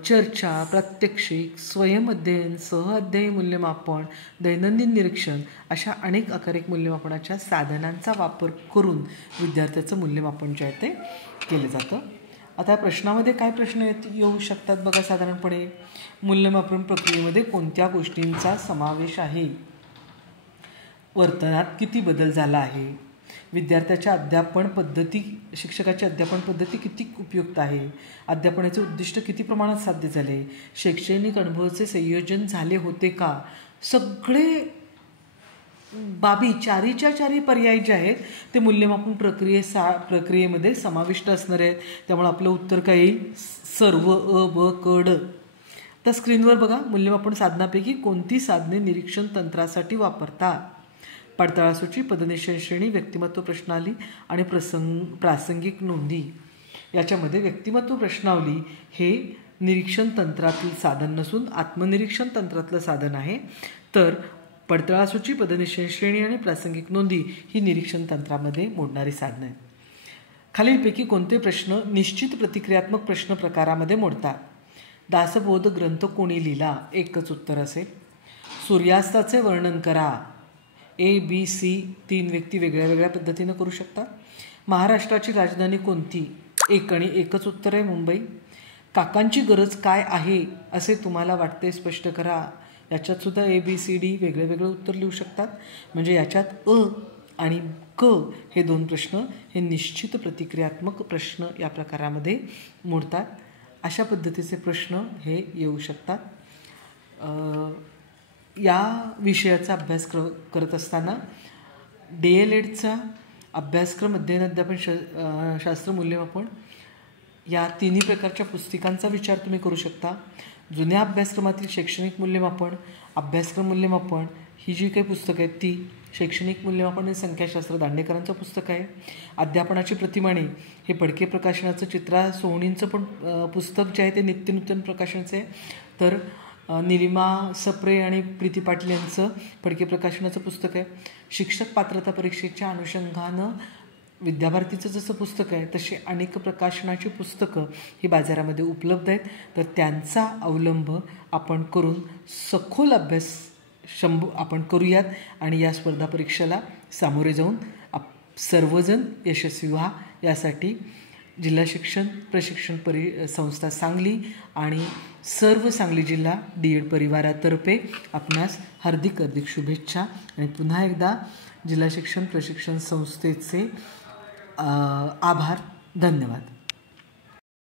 चर्चा, प्रात्यक्षिक, स्वयंअध्ययन, सहअध्ययन मूल्यमापन, दैनंदिन निरीक्षण अशा अनेक आकारिक मूल्यमापनाच्या साधनांचा वापर करून विद्यार्थ्याचं मूल्यमापन जे आहे ते केलं जातं. आता प्रश्नामध्ये काय प्रश्न येऊ शकतात बघा. साधारणपणे मूल्यमापन प्रक्रियेमध्ये कोणत्या गोष्टींचा समावेश आहे, वर्तनात किती बदल झाला आहे, विद्यार्थ्याच्या अध्यापन पद्धती, शिक्षकाची अध्यापन पद्धती किती उपयुक्त आहे, अध्यापनाचे उद्दिष्ट किती प्रमाणात साध्य झाले, शैक्षणिक अनुभवाचे संयोजन झाले होते का, सगळे बाबी, चारीच्या चारी पर्याय जे आहेत ते मूल्यमापन प्रक्रियेमध्ये समाविष्ट असणार आहेत. त्यामुळे आपलं उत्तर काय येईल, सर्व अ, ब, क, ड. तर स्क्रीनवर बघा, मूल्यमापन साधनापैकी कोणती साधने निरीक्षण तंत्रासाठी वापरतात. पडताळासूची, पदनिश्चय श्रेणी, व्यक्तिमत्व प्रश्नावली आणि प्रासंगिक नोंदी. याच्यामध्ये व्यक्तिमत्व प्रश्नावली हे निरीक्षण तंत्रातील साधन नसून आत्मनिरीक्षण तंत्रातलं साधन आहे. तर पडताळासूची, पदनिश्चय श्रेणी आणि प्रासंगिक नोंदी ही निरीक्षण तंत्रामध्ये मोडणारी साधनं आहेत. खालीलपैकी कोणते प्रश्न निश्चित प्रतिक्रियात्मक प्रश्न प्रकारामध्ये मोडतात. दासबोध ग्रंथ कोणी लिहिला, एकच उत्तर असेल. सूर्यास्ताचे वर्णन करा. ABC 3 व्यक्ती वेगळ्या वेगळ्या पद्धतीनं करू शकतात. महाराष्ट्राची राजधानी कोणती, एक आणि एकच उत्तर आहे, मुंबई. काकांची गरज काय आहे असे तुम्हाला वाटते, स्पष्ट करा. याच्यात सुद्धा ABCD वेगळे वेगळे उत्तर लिहू शकतात. म्हणजे याच्यात अ आणि क हे 2 प्रश्न हे निश्चित प्रतिक्रियात्मक प्रश्न या प्रकारामध्ये मोडतात. अशा पद्धतीचे प्रश्न हे येऊ शकतात. या विषयाचा अभ्यास करत असताना DLEDचा अभ्यासक्रम, अध्ययन, अध्यापन, शास्त्र, मूल्यमापन या तिन्ही प्रकारच्या पुस्तिकांचा विचार तुम्ही करू शकता. जुन्या अभ्यासक्रमातील शैक्षणिक मूल्यमापन, अभ्यासक्रम मूल्यमापन ही जी काही पुस्तकं आहेत ती, शैक्षणिक मूल्यमापन आणि संख्याशास्त्र दांडेकरांचं पुस्तक आहे. अध्यापनाची प्रतिमाने हे फडके प्रकाशनाचं, चित्रा सोहणींचं पण पुस्तक जे आहे ते नित्यनूतन प्रकाशनाचं आहे. तर निलिमा सप्रे आणि प्रीती पाटील यांचं फडके प्रकाशनाचं पुस्तक आहे. शिक्षक पात्रता परीक्षेच्या अनुषंगानं विद्याभारतीचं जसं पुस्तक आहे तशी अनेक प्रकाशनाची पुस्तकं ही बाजारामध्ये उपलब्ध आहेत. तर त्यांचा अवलंब आपण करून सखोल अभ्यास आपण करूयात आणि या स्पर्धा परीक्षेला सामोरे जाऊन सर्वजण यशस्वी व्हा. यासाठी जिल्हा शिक्षण प्रशिक्षण संस्था सांगली आणि सर्व सांगली जिल्हा DED परिवारातर्फे आपणास हार्दिक शुभेच्छा. आणि पुन्हा एकदा जिल्हा शिक्षण प्रशिक्षण संस्थेचे आभार. धन्यवाद.